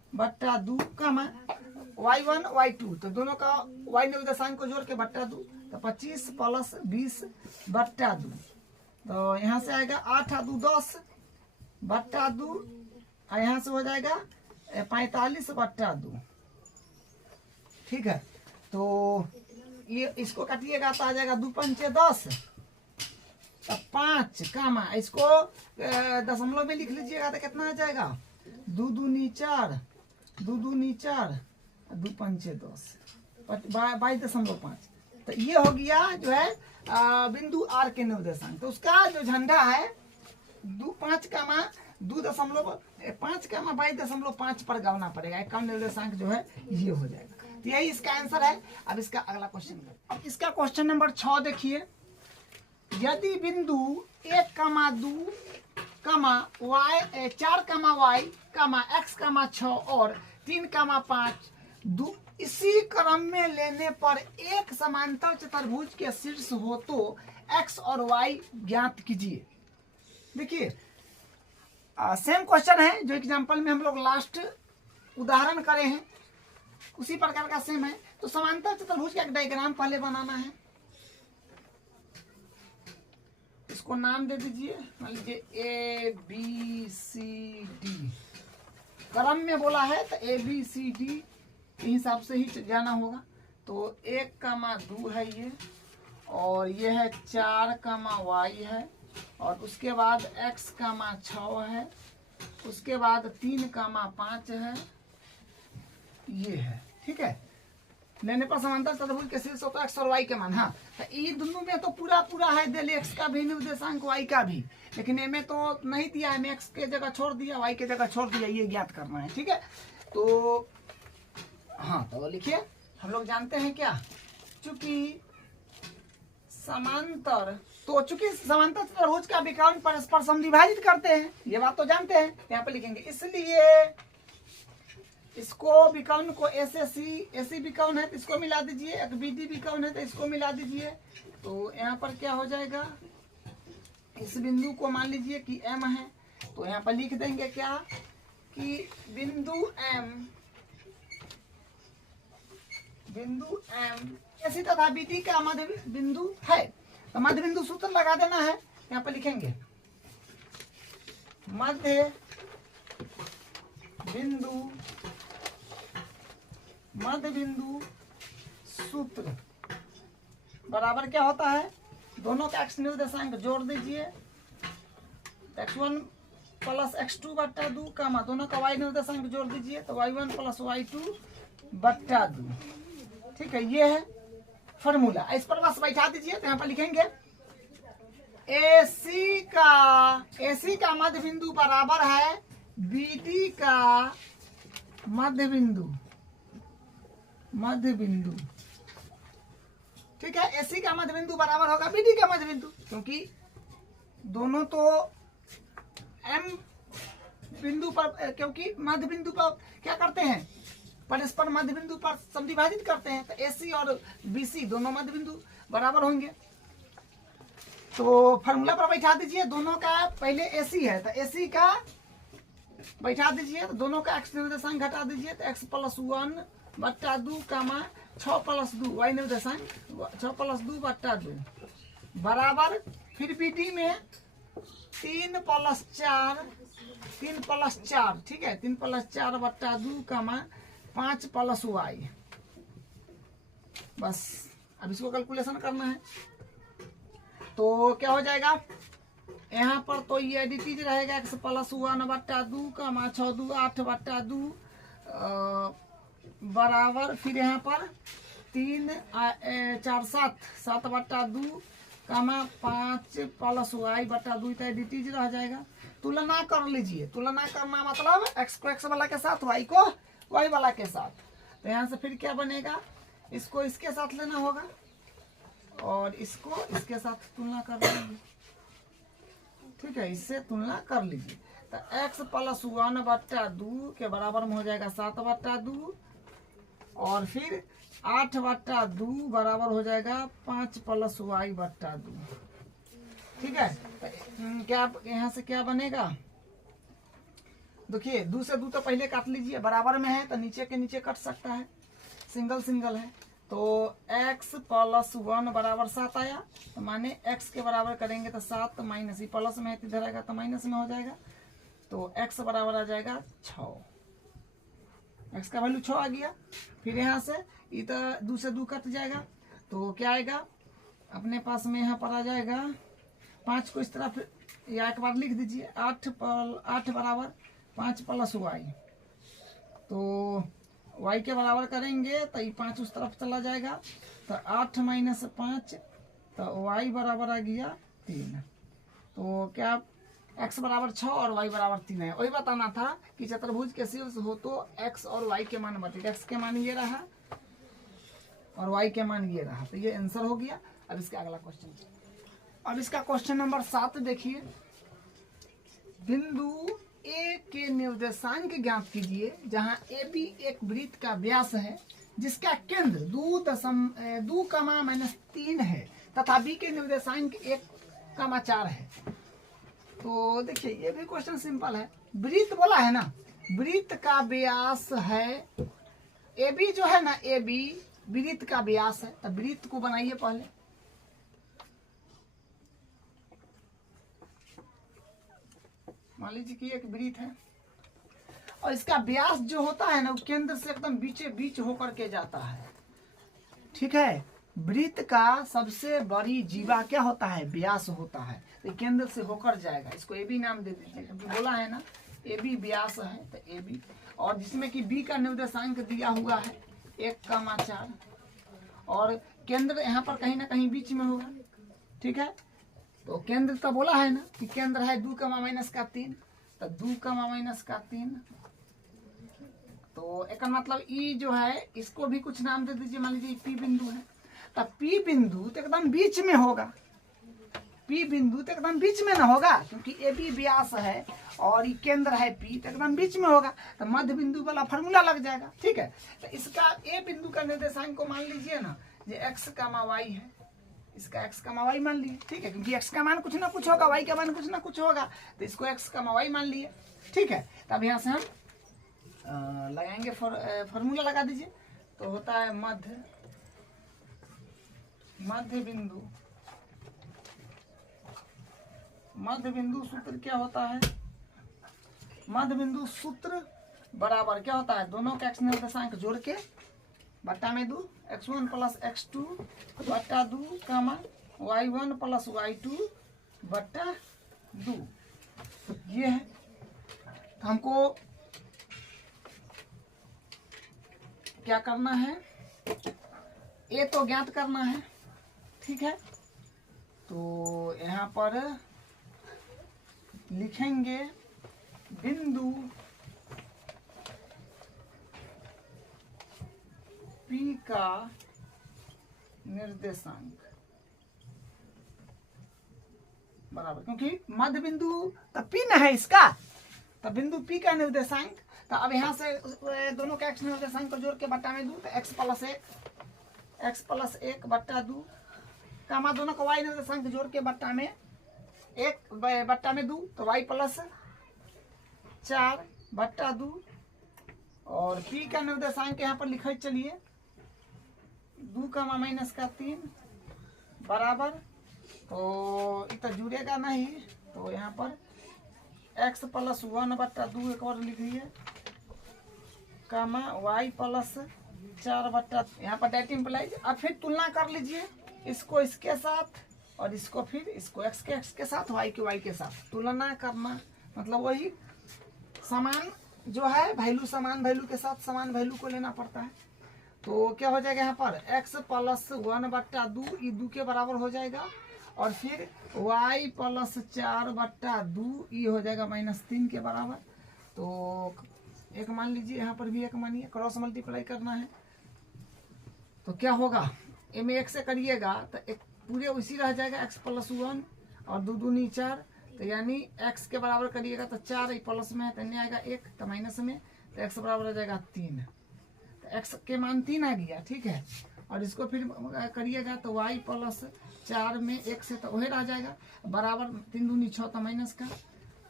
बट्टा 2 कमा y1 y2, तो दोनों का y निर्देशांक को जोड़ के बट्टा 2, तो 25 प्लस 20 बट्टा 2, तो यहाँ से आएगा 8 आ 2 10 बट्टा 2, और यहाँ से हो जाएगा 45 बट्टा 2। ठीक है, तो ये इसको काटिएगा तो आ जाएगा 2 पंचे 10, तो 5 कामा इसको दशमलव में लिख लीजिएगा तो कितना आ जाएगा 2 दूनी 4, 2 दूनी 4, 2 पंचे 10, 22.5। तो ये हो गया जो है बिंदु आर के निर्देशांक। तो उसका जो झंडा है 5 कामा 22.5 पर गावना पड़ेगा, कम निर्देशांक जो है ये हो जाएगा। तो यही इसका आंसर है। अब इसका अगला क्वेश्चन, अब इसका क्वेश्चन नंबर 6 देखिए। यदि बिंदु 1 कामा 2 कामा y 4 कामा y कामा x कामा 6 और 3 कामा 5 इसी क्रम में लेने पर एक समांतर चतुर्भुज के शीर्ष हो तो x और y ज्ञात कीजिए। देखिए सेम क्वेश्चन है जो एग्जांपल में हम लोग लास्ट उदाहरण करे हैं, उसी प्रकार का सेम है। तो समांतर चतुर्भुज का एक डायग्राम पहले बनाना है, इसको नाम दे दीजिए, मान लीजिए A B C D, क्रम में बोला है तो A B C D के हिसाब से ही जाना होगा। तो 1 कामा 2 है ये, और ये है 4 कामा y है, और उसके बाद x कामा 6 है, उसके बाद 3 कामा 5 है, ये है। ठीक है, लेने पर समांतर चतुर्भुज के शीर्ष होता है x और y के मान। हाँ, तो ये दोनों में तो पूरा है दिल, x का भी निर्देशांक y का भी, लेकिन में तो नहीं दिया है, x के जगह छोड़ दिया, y के जगह छोड़ दिया, ये ज्ञात करना है। ठीक है, तो हाँ, तो लिखिए, हम लोग जानते हैं क्या, चूंकि समांतर चतुर्भुज का विकर्ण परस्पर समद्विभाजित करते हैं, ये बात तो जानते हैं, यहाँ पे लिखेंगे। इसलिए इसको विकर्ण को ऐसे विकर्ण है तो इसको मिला दीजिए, एक BD विकर्ण है तो इसको मिला दीजिए। तो यहाँ पर क्या हो जाएगा, इस बिंदु को मान लीजिए कि M है, तो यहाँ पर लिख देंगे क्या कि बिंदु M ऐसी तथा BD का मध्य बिंदु है, तो मध्य बिंदु सूत्र लगा देना है। यहाँ पर लिखेंगे मध्य बिंदु सूत्र बराबर क्या होता है, दोनों का x निर्देशांक जोड़ दीजिए, x1 प्लस x2 बट्टा 2 कामा दोनों का y निर्देशांक जोड़ दीजिए, तो y1 प्लस y2 बट्टा 2। ठीक है, ये है फॉर्मूला, इस पर बस बैठा दीजिए। तो यहाँ पर लिखेंगे AC का मध्य बिंदु बराबर है BD का मध्य बिंदु। ठीक है, AC का मध्य बिंदु बराबर होगा BD का मध्य बिंदु, क्योंकि दोनों तो M बिंदु पर, क्योंकि मध्य बिंदु पर क्या करते हैं, परस्पर मध्य बिंदु पर समद्विभाजित करते हैं, तो AC और BC दोनों मध्य बिंदु बराबर होंगे। तो फॉर्मूला पर बैठा दीजिए, दोनों का पहले AC है तो AC का बैठा दीजिए, तो दोनों का x निर्देशांक घटा दीजिए, तो x प्लस 1 बट्टा 2 कामा 6 प्लस 2 y निर्देशांक 6 प्लस 2 बट्टा 2 बराबर, फिर BD में 3 प्लस 4, ठीक है, 3 प्लस 4 बट्टा 2 कामा 5 प्लस y। बस अब इसको कैलकुलेशन करना है, तो क्या हो जाएगा, यहाँ पर तो ये एडिटिव रहेगा, x प्लस 1 बट्टा 2 कामा 6 2 8 बट्टा 2 बराबर, फिर यहाँ पर 3 4 7 बट्टा 2 कामा 5 प्लस y बट्टा 2, तो एडिटिव रह जाएगा। तुलना कर लीजिए, तुलना करना मतलब x को x वाला के साथ, y को y वाला के साथ। तो यहाँ से फिर क्या बनेगा, इसको इसके साथ लेना होगा और इसको इसके साथ तुलना कर लीजिए। ठीक है, इससे तुलना कर लीजिए, तो x प्लस 1 बट्टा 2 के बराबर में हो जाएगा 7 बट्टा 2, और फिर 8 बट्टा 2 बराबर हो जाएगा 5 प्लस y बट्टा 2। ठीक है, क्या यहाँ से क्या बनेगा, देखिए 2 से 2 तो पहले काट लीजिए, बराबर में है तो नीचे के नीचे कट सकता है, सिंगल सिंगल है। तो x प्लस 1 बराबर 7 आया, तो माने x के बराबर करेंगे तो 7 माइनस, प्लस में है तो इधर आएगा तो माइनस में हो जाएगा। तो x बराबर आ जाएगा 6, x का वैल्यू 6 आ गया। फिर यहाँ से इधर 2 से 2 कट जाएगा, तो क्या आएगा अपने पास में, यहाँ पर आ जाएगा 5 को इस तरफ या एक बार लिख दीजिए, 8 बराबर 5 प्लस y। तो y के बराबर करेंगे तो ये 5 उस तरफ चला जाएगा, तो 8 माइनस 5, तो y बराबर आ गया 3। तो क्या x बराबर 6 और y बराबर 3 है। वही बताना था कि चतुर्भुज के शीर्ष हो तो x और y के मान बतेगा, x के मान ये रहा और y के मान ये रहा, तो ये आंसर हो गया। अब इसका अगला क्वेश्चन, अब इसका क्वेश्चन नंबर 7 देखिए। बिंदु ए के निर्देशांक ज्ञात कीजिए जहां ए बी एक वृत्त का व्यास है जिसका केंद्र 2,-3 है तथा बी के निर्देशांक 1,4 है। तो देखिए ये भी क्वेश्चन सिंपल है, वृत्त बोला है ना, वृत्त का व्यास है ए बी जो है ना, ए बी वृत्त का व्यास है, तो वृत्त को बनाइए पहले। मान लीजिए कि एक वृत्त है और इसका व्यास जो होता है ना वो केंद्र से एकदम बीचे बीच होकर के जाता है, ठीक है। वृत्त का सबसे बड़ी जीवा क्या होता है, व्यास होता है, तो केंद्र से होकर जाएगा, इसको ए बी नाम दे दीजिए क्योंकि बोला है ना ए बी व्यास है, तो ए बी, और जिसमें कि बी का निर्देशांक दिया हुआ है 1,4 और केंद्र यहाँ पर कहीं ना कहीं बीच में होगा, ठीक है। तो केंद्र तो बोला है ना कि केंद्र है 2,-3, तो 2,-3, तो एक मतलब ई जो है इसको भी कुछ नाम दे दीजिए, मान लीजिए पी बिंदु है, तो पी बिंदु तो एकदम बीच में होगा, पी बिंदु तो एकदम बीच में ना होगा क्योंकि ए बी व्यास है और ये केंद्र है पी, तो एकदम बीच में होगा, तो मध्य बिंदु वाला फार्मूला लग जाएगा, ठीक है। तो इसका ए बिंदु का निर्देशांक को मान लीजिए ना ये x, y है, इसका x, y मान लिए, ठीक है, क्योंकि x का मान कुछ ना कुछ होगा, y का मान कुछ ना कुछ होगा, तो इसको x, y मान लिए, ठीक है। तब यहाँ से हम लगाएंगे फॉर्मूला लगा दीजिए, तो होता है मध्य बिंदु, मध्य बिंदु सूत्र क्या होता है, मध्य बिंदु सूत्र बराबर क्या होता है, दोनों का x निर्देशांक जोड़ के बट्टा में 2, x1 प्लस x2 बट्टा 2, y1 प्लस y2 बट्टा 2, ये है। तो हमको क्या करना है, ए तो ज्ञात करना है, ठीक है। तो यहाँ पर लिखेंगे बिंदु P का निर्देशांक बराबर, क्योंकि मध्य बिंदु तो P न है इसका, तो बिंदु P का निर्देशांक, तो अब यहाँ से दोनों का x निर्देशांक को जोड़ के बट्टा में 2, तो x प्लस 1 बट्टा 2, कामा दोनों का y निर्देशांक जोड़ के बट्टा में 2, तो y प्लस 4 बट्टा 2, और P का निर्देशांक यहाँ पर लिखे चलिए 2,-3 बराबर, तो इतना जुड़ेगा नहीं, तो यहाँ पर x प्लस 1 बट्टा 2 एक और लिख दिए, कामा y प्लस 4 बट्टा, यहाँ पर डेट इम्प्लाइज। अब फिर तुलना कर लीजिए इसको इसके साथ और इसको फिर इसको x के साथ, y के साथ तुलना करना, मतलब वही समान जो है वैल्यू, समान वैल्यू के साथ समान वैल्यू को लेना पड़ता है। तो क्या हो जाएगा यहाँ पर x प्लस 1 बट्टा 2 ये 2 के बराबर हो जाएगा, और फिर y प्लस 4 बट्टा 2 ये हो जाएगा -3 के बराबर। तो एक मान लीजिए, यहाँ पर भी एक मानिए, क्रॉस मल्टीप्लाई करना है, तो क्या होगा, ए में 1 से करिएगा तो एक पूरे उसी रह जाएगा, x प्लस 1 और 2 दूनी 4, तो यानी x के बराबर करिएगा तो 4 प्लस में है तो नहीं आएगा 1, तो माइनस में, तो x बराबर आ जाएगा 3, तो x के मान 3 आ गया, ठीक है। और इसको फिर करिएगा तो y प्लस 4 में 1 से तो वही रह जाएगा, बराबर 3 दूनी 6 तो माइनस का,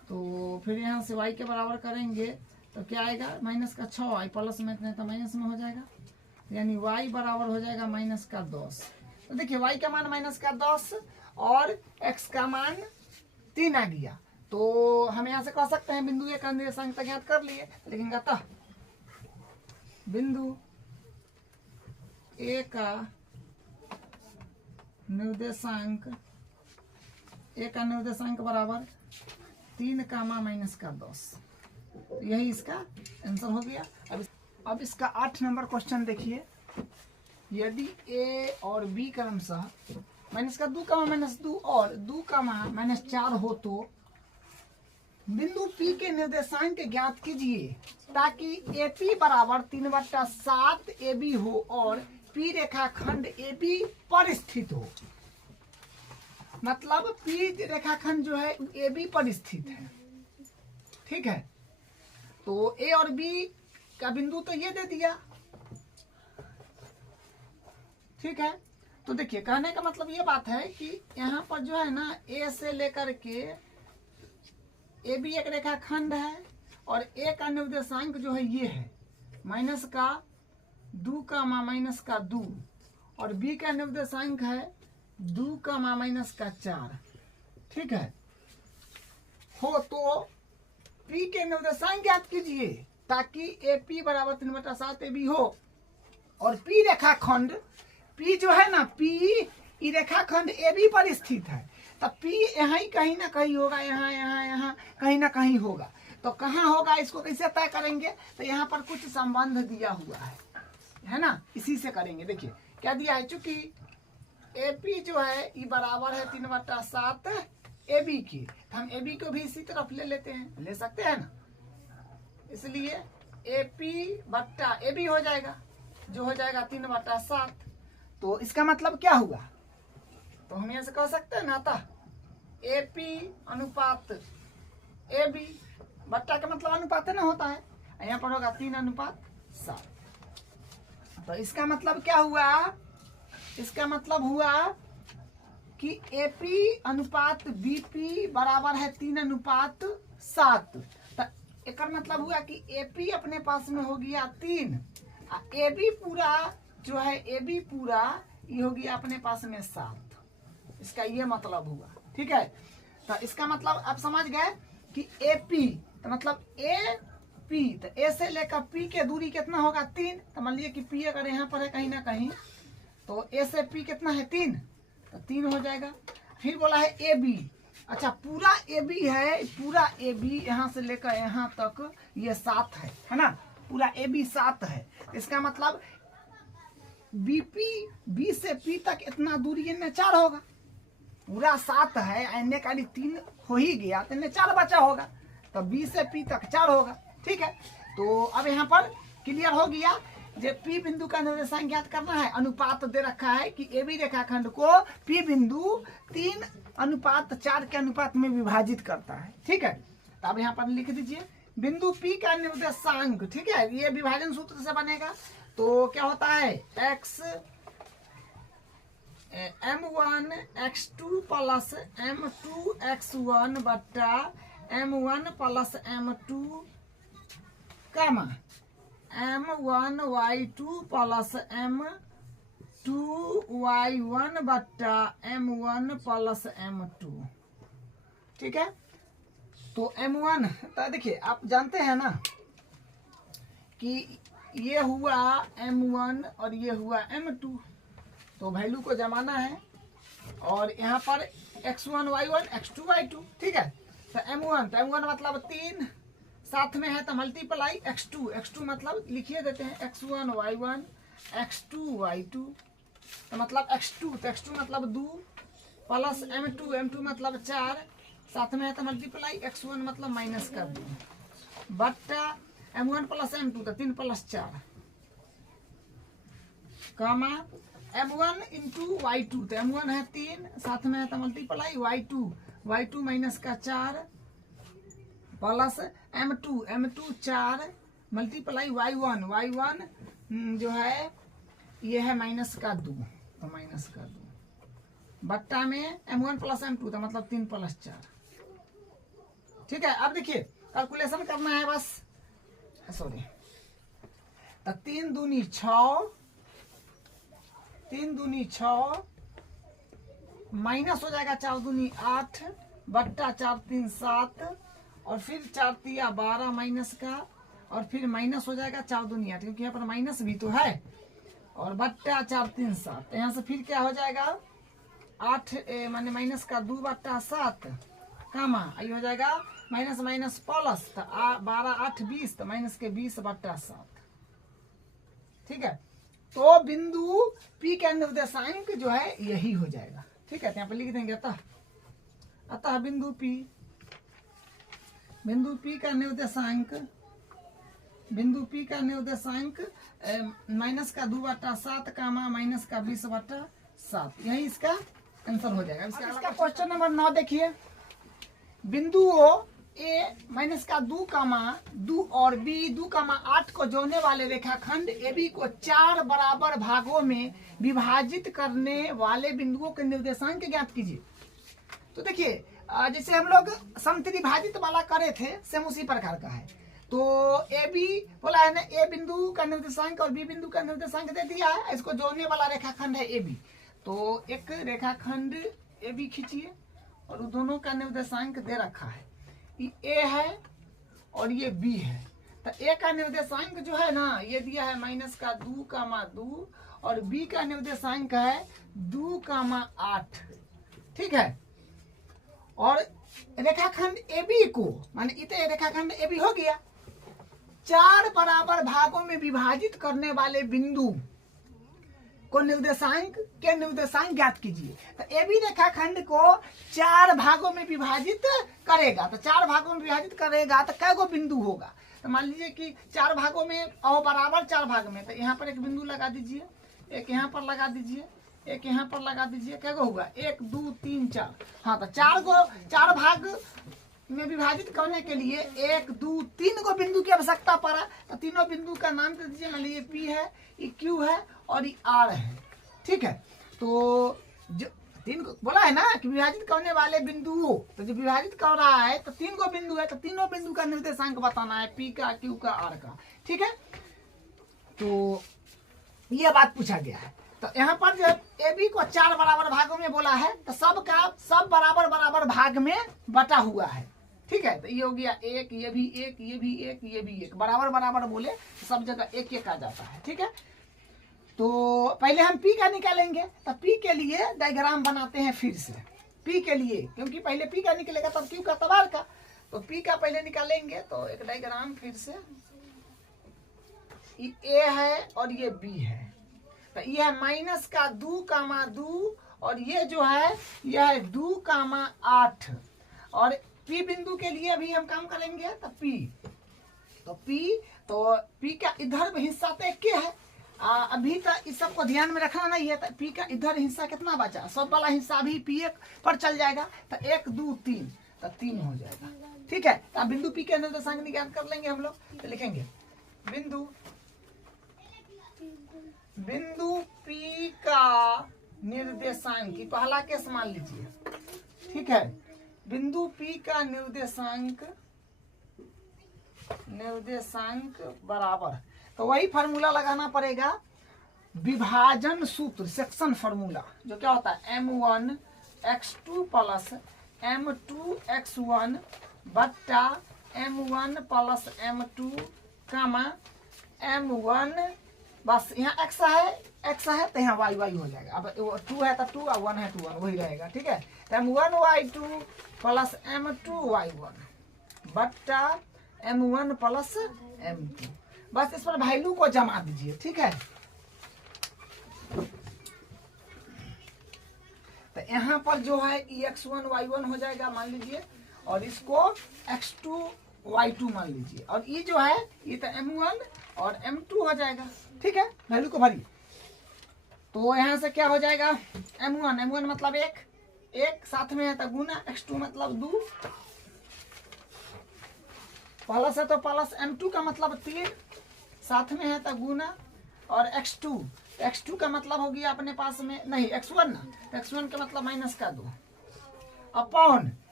तो फिर यहाँ से y के बराबर करेंगे तो क्या आएगा, माइनस का 6y, प्लस में इतने तो माइनस में हो जाएगा, यानी y बराबर हो जाएगा माइनस का 10। तो देखिए y का मान माइनस का 10 और x का मान 3 आ गया। तो हम यहाँ से कह सकते हैं बिंदु ए का निर्देशांक तक ज्ञात कर लिए, लेकिन अतः बिंदु ए का निर्देशांक बराबर 3 कामा माइनस का 10। यही इसका आंसर हो गया। अब इसका 8 नंबर क्वेश्चन देखिए, यदि ए और बी क्रमशः माइनस का 2 कामा माइनस 2 और 2 कामा माइनस 4 हो तो बिंदु P के निर्देशांक ज्ञात कीजिए ताकि AP बराबर 3/7 AB हो और P रेखाखंड AB पर स्थित हो। मतलब P रेखाखंड जो है AB पर स्थित है, ठीक है। तो A और B का बिंदु तो ये दे दिया, ठीक है। तो देखिए कहने का मतलब ये बात है कि यहाँ पर जो है ना A से लेकर के AB एक रेखाखंड है और A का निर्देशांक जो है ये है माइनस का 2 कामा माइनस का 2 और B का निर्देशांक है 2 कामा माइनस का 4, ठीक है। हो तो P के निर्देशांक ज्ञात कीजिए ताकि AP बराबर 3/7 AB हो और P रेखाखंड P जो है ना P ई रेखाखंड AB पर स्थित है। तब P यहाँ ही कहीं ना कहीं होगा, यहाँ यहाँ यहाँ कहीं ना कहीं होगा। तो कहाँ होगा इसको कैसे तय करेंगे, तो यहाँ पर कुछ संबंध दिया हुआ है ना, इसी से करेंगे। देखिए क्या दिया है, चूंकि AP जो है ये बराबर है 3/7 AB की, तो हम AB को भी इसी तरफ ले लेते हैं, ले सकते हैं ना। इसलिए AP बट्टा AB हो जाएगा, जो हो जाएगा 3/7। तो इसका मतलब क्या हुआ, तो हम यहाँ से कह सकते हैं ना, अतः AP अनुपात AB, बट्टा का मतलब अनुपात ना होता है, यहाँ पर होगा 3/7। तो इसका मतलब क्या हुआ, इसका मतलब हुआ कि AP अनुपात BP बराबर है 3/7। तो एक मतलब हुआ कि AP अपने पास में हो गया 3, AB पूरा जो है AB पूरा ये हो गया अपने पास में 7। इसका ये मतलब हुआ, ठीक है। तो इसका मतलब आप समझ गए कि AP तो मतलब AP, तो A से लेकर P के दूरी कितना होगा 3। तो मान लीजिए कि P अगर यहाँ पर है कहीं ना कहीं, तो A से P कितना है 3, तो 3 हो जाएगा। फिर बोला है AB, अच्छा पूरा AB है, पूरा AB यहाँ से लेकर यहाँ तक ये 7 है ना, पूरा AB 7 है। इसका मतलब B से P तक इतना दूरी इनमें 4 होगा, पूरा 7 है, अन्य का 3 हो ही गया तो इनमें 4 बचा होगा, तो B से P तक 4 होगा, ठीक है। तो अब यहाँ पर क्लियर हो गया, जब P बिंदु का निर्देशांक ज्ञात करना है, अनुपात दे रखा है कि AB रेखाखंड को P बिंदु 3/4 के अनुपात में विभाजित करता है, ठीक है। तो अब यहाँ पर लिख दीजिए बिंदु P का निर्देशांक, ठीक है, ये विभाजन सूत्र से बनेगा। तो क्या होता है, x m1 x2 plus m2 x1 बट्टा m1 प्लस m2 कामा m1 y2 plus m2 y1 बट्टा m1 प्लस m2, ठीक है। तो m1, तो देखिए आप जानते हैं ना कि ये हुआ m1 और ये हुआ m2, तो वैल्यू को जमाना है और यहाँ पर x1 y1 x2 y2, ठीक है। तो m1 मतलब 3 साथ में है तो मल्टीप्लाई x2 मतलब लिखिए देते हैं x1 y1 x2 y2, तो मतलब x2, तो x2 मतलब 2 प्लस m2 मतलब 4 साथ में है तो मल्टीप्लाई x1 मतलब माइनस कर 2 बट्टा m1 प्लस m2 तो 3 प्लस 4 कामा m1 इंटू y2, तो m1 है 3 साथ में है तो मल्टीप्लाई y2 माइनस का 4 प्लस m2 4 मल्टीप्लाई y1 जो है ये है माइनस का 2, तो माइनस का 2 बट्टा में m1 प्लस m2 तो मतलब 3 प्लस 4, ठीक है, अब देखिए कैलकुलेशन करना है बस, सॉरी, तो 3 दूनी 6, 3 दूनी 6 माइनस हो जाएगा 4 दूनी 8 बट्टा 4 3 7 और फिर 4 तिया 12 माइनस का और फिर माइनस हो जाएगा 4 दूनी 8, क्योंकि यहाँ पर माइनस भी तो है, और बट्टा 4 3 7। यहाँ से फिर क्या हो जाएगा 8 माने माइनस का 2 बट्टा 7 कामा ये हो जाएगा माइनस माइनस प्लस, तो 12 8 20, तो माइनस के 20 बट्टा 7। ठीक है, तो बिंदु P का निर्देशांक जो है यही हो जाएगा। ठीक है, तो यहाँ पर लिख देंगे अतः बिंदु P का निर्देशांक, बिंदु P का निर्देशांक माइनस का 2 बट्टा 7 कामा माइनस का 20 बट्टा 7, यही इसका आंसर हो जाएगा। इसका क्वेश्चन नंबर 9 देखिए, बिंदुओं ए माइनस का 2 कामा 2 और बी 2 कामा 8 को जोड़ने वाले रेखाखंड AB को 4 बराबर भागों में विभाजित करने वाले बिंदुओं के निर्देशांक ज्ञात कीजिए। तो देखिए जैसे हम लोग समत्रिभाजित वाला करे थे, सेम उसी प्रकार का है। तो AB बोला है ना, A बिंदु का निर्देशांक और B बिंदु का निर्देशांक दे दिया है, इसको जोड़ने वाला रेखाखंड है AB। तो एक रेखाखंड AB खींचिए और दोनों का निर्देशांक दे रखा है, ये A है और ये B है। तो A का निर्देशांक जो है ना ये दिया है माइनस का 2 कामा 2 और B का निर्देशांक है 2 कामा 8। ठीक है, और रेखाखंड AB को माने इतने रेखाखंड AB हो गया, 4 बराबर भागों में विभाजित करने वाले बिंदु को निर्देशांक ज्ञात कीजिए। तो AB रेखाखंड को 4 भागों में विभाजित करेगा, तो 4 भागों में विभाजित करेगा तो कै गो बिंदु होगा। तो मान लीजिए कि 4 भागों में और बराबर 4 भाग में, तो यहाँ पर एक बिंदु लगा दीजिए, एक यहाँ पर लगा दीजिए, एक यहाँ पर लगा दीजिए, क्या गो होगा 1 2 3 4। हाँ, तो 4 भाग में विभाजित करने के लिए 1 2 3 गो बिंदु की आवश्यकता पड़ा। तो तीनों बिंदु का नाम दे दीजिए, मान लीजिए P है, ये Q है और ये R है। ठीक है, तो जो 3 को बोला है ना कि विभाजित करने वाले बिंदुओं, तो जो विभाजित कर रहा है तो 3 गो बिंदु है, तो तीनों बिंदु का निर्देशांक बताना है, P का Q का R का। ठीक है, तो यह बात पूछा गया है। तो यहाँ पर जो AB को 4 बराबर भागों में बोला है, तो सब बराबर भाग में बटा हुआ है। ठीक है, तो ये हो गया 1, ये भी 1, ये भी 1, ये भी 1, बराबर बोले सब जगह 1 1 आ जाता है। ठीक है, तो पहले हम P का निकालेंगे, तो P के लिए डायग्राम बनाते हैं फिर से। P के लिए, क्योंकि पहले P का निकलेगा तब Q का तब R का, तो P का पहले निकालेंगे। तो एक डायग्राम फिर से, ये A है और ये B है, तो ये है माइनस का 2 कामा 2 और ये जो है यह है 2 कामा 8। और P बिंदु के लिए अभी हम काम करेंगे, तो P का इधर हिस्सा तो एक है, अभी तक इस सबको ध्यान में रखना नहीं है। तो P का इधर हिस्सा कितना बचा, सब वाला हिस्सा अभी P1 पर चल जाएगा, तो 1 2 3, तो 3 हो जाएगा। ठीक है, तो बिंदु P के निर्देशांक ज्ञात कर लेंगे हम लोग। तो लिखेंगे बिंदु P का निर्देशांक, पहला केस मान लीजिए। ठीक है, बिंदु P का निर्देशांक बराबर, तो वही फार्मूला लगाना पड़ेगा, विभाजन सूत्र, सेक्शन फार्मूला, जो क्या होता है M1 x2 plus M2 x1 बट्टा M1 प्लस M2 कामा M1, बस यहाँ x है तो यहाँ y हो जाएगा। अब 2 है तो 2 और 1 है तो 1, वही रहेगा। ठीक है, तो M1 y2 plus M2 y1 बट्टा M1 प्लस M2, बस इस पर वैल्यू को जमा दीजिए। ठीक है, तो यहाँ पर जो है x1 y1 हो जाएगा मान लीजिए, और इसको x2 y2 मान लीजिए, और ये जो है ये तो M1 और M2 हो जाएगा। ठीक है, वैल्यू को भरिए, तो यहाँ से क्या हो जाएगा M1 मतलब 1 साथ में है तो गुना, x2 मतलब 2 प्लस है तो प्लस, M2 का मतलब 3 साथ में है तो गुना, और x2 का मतलब हो गया अपने पास में नहीं x1 ना, तो x1 का मतलब माइनस का 2 अपॉन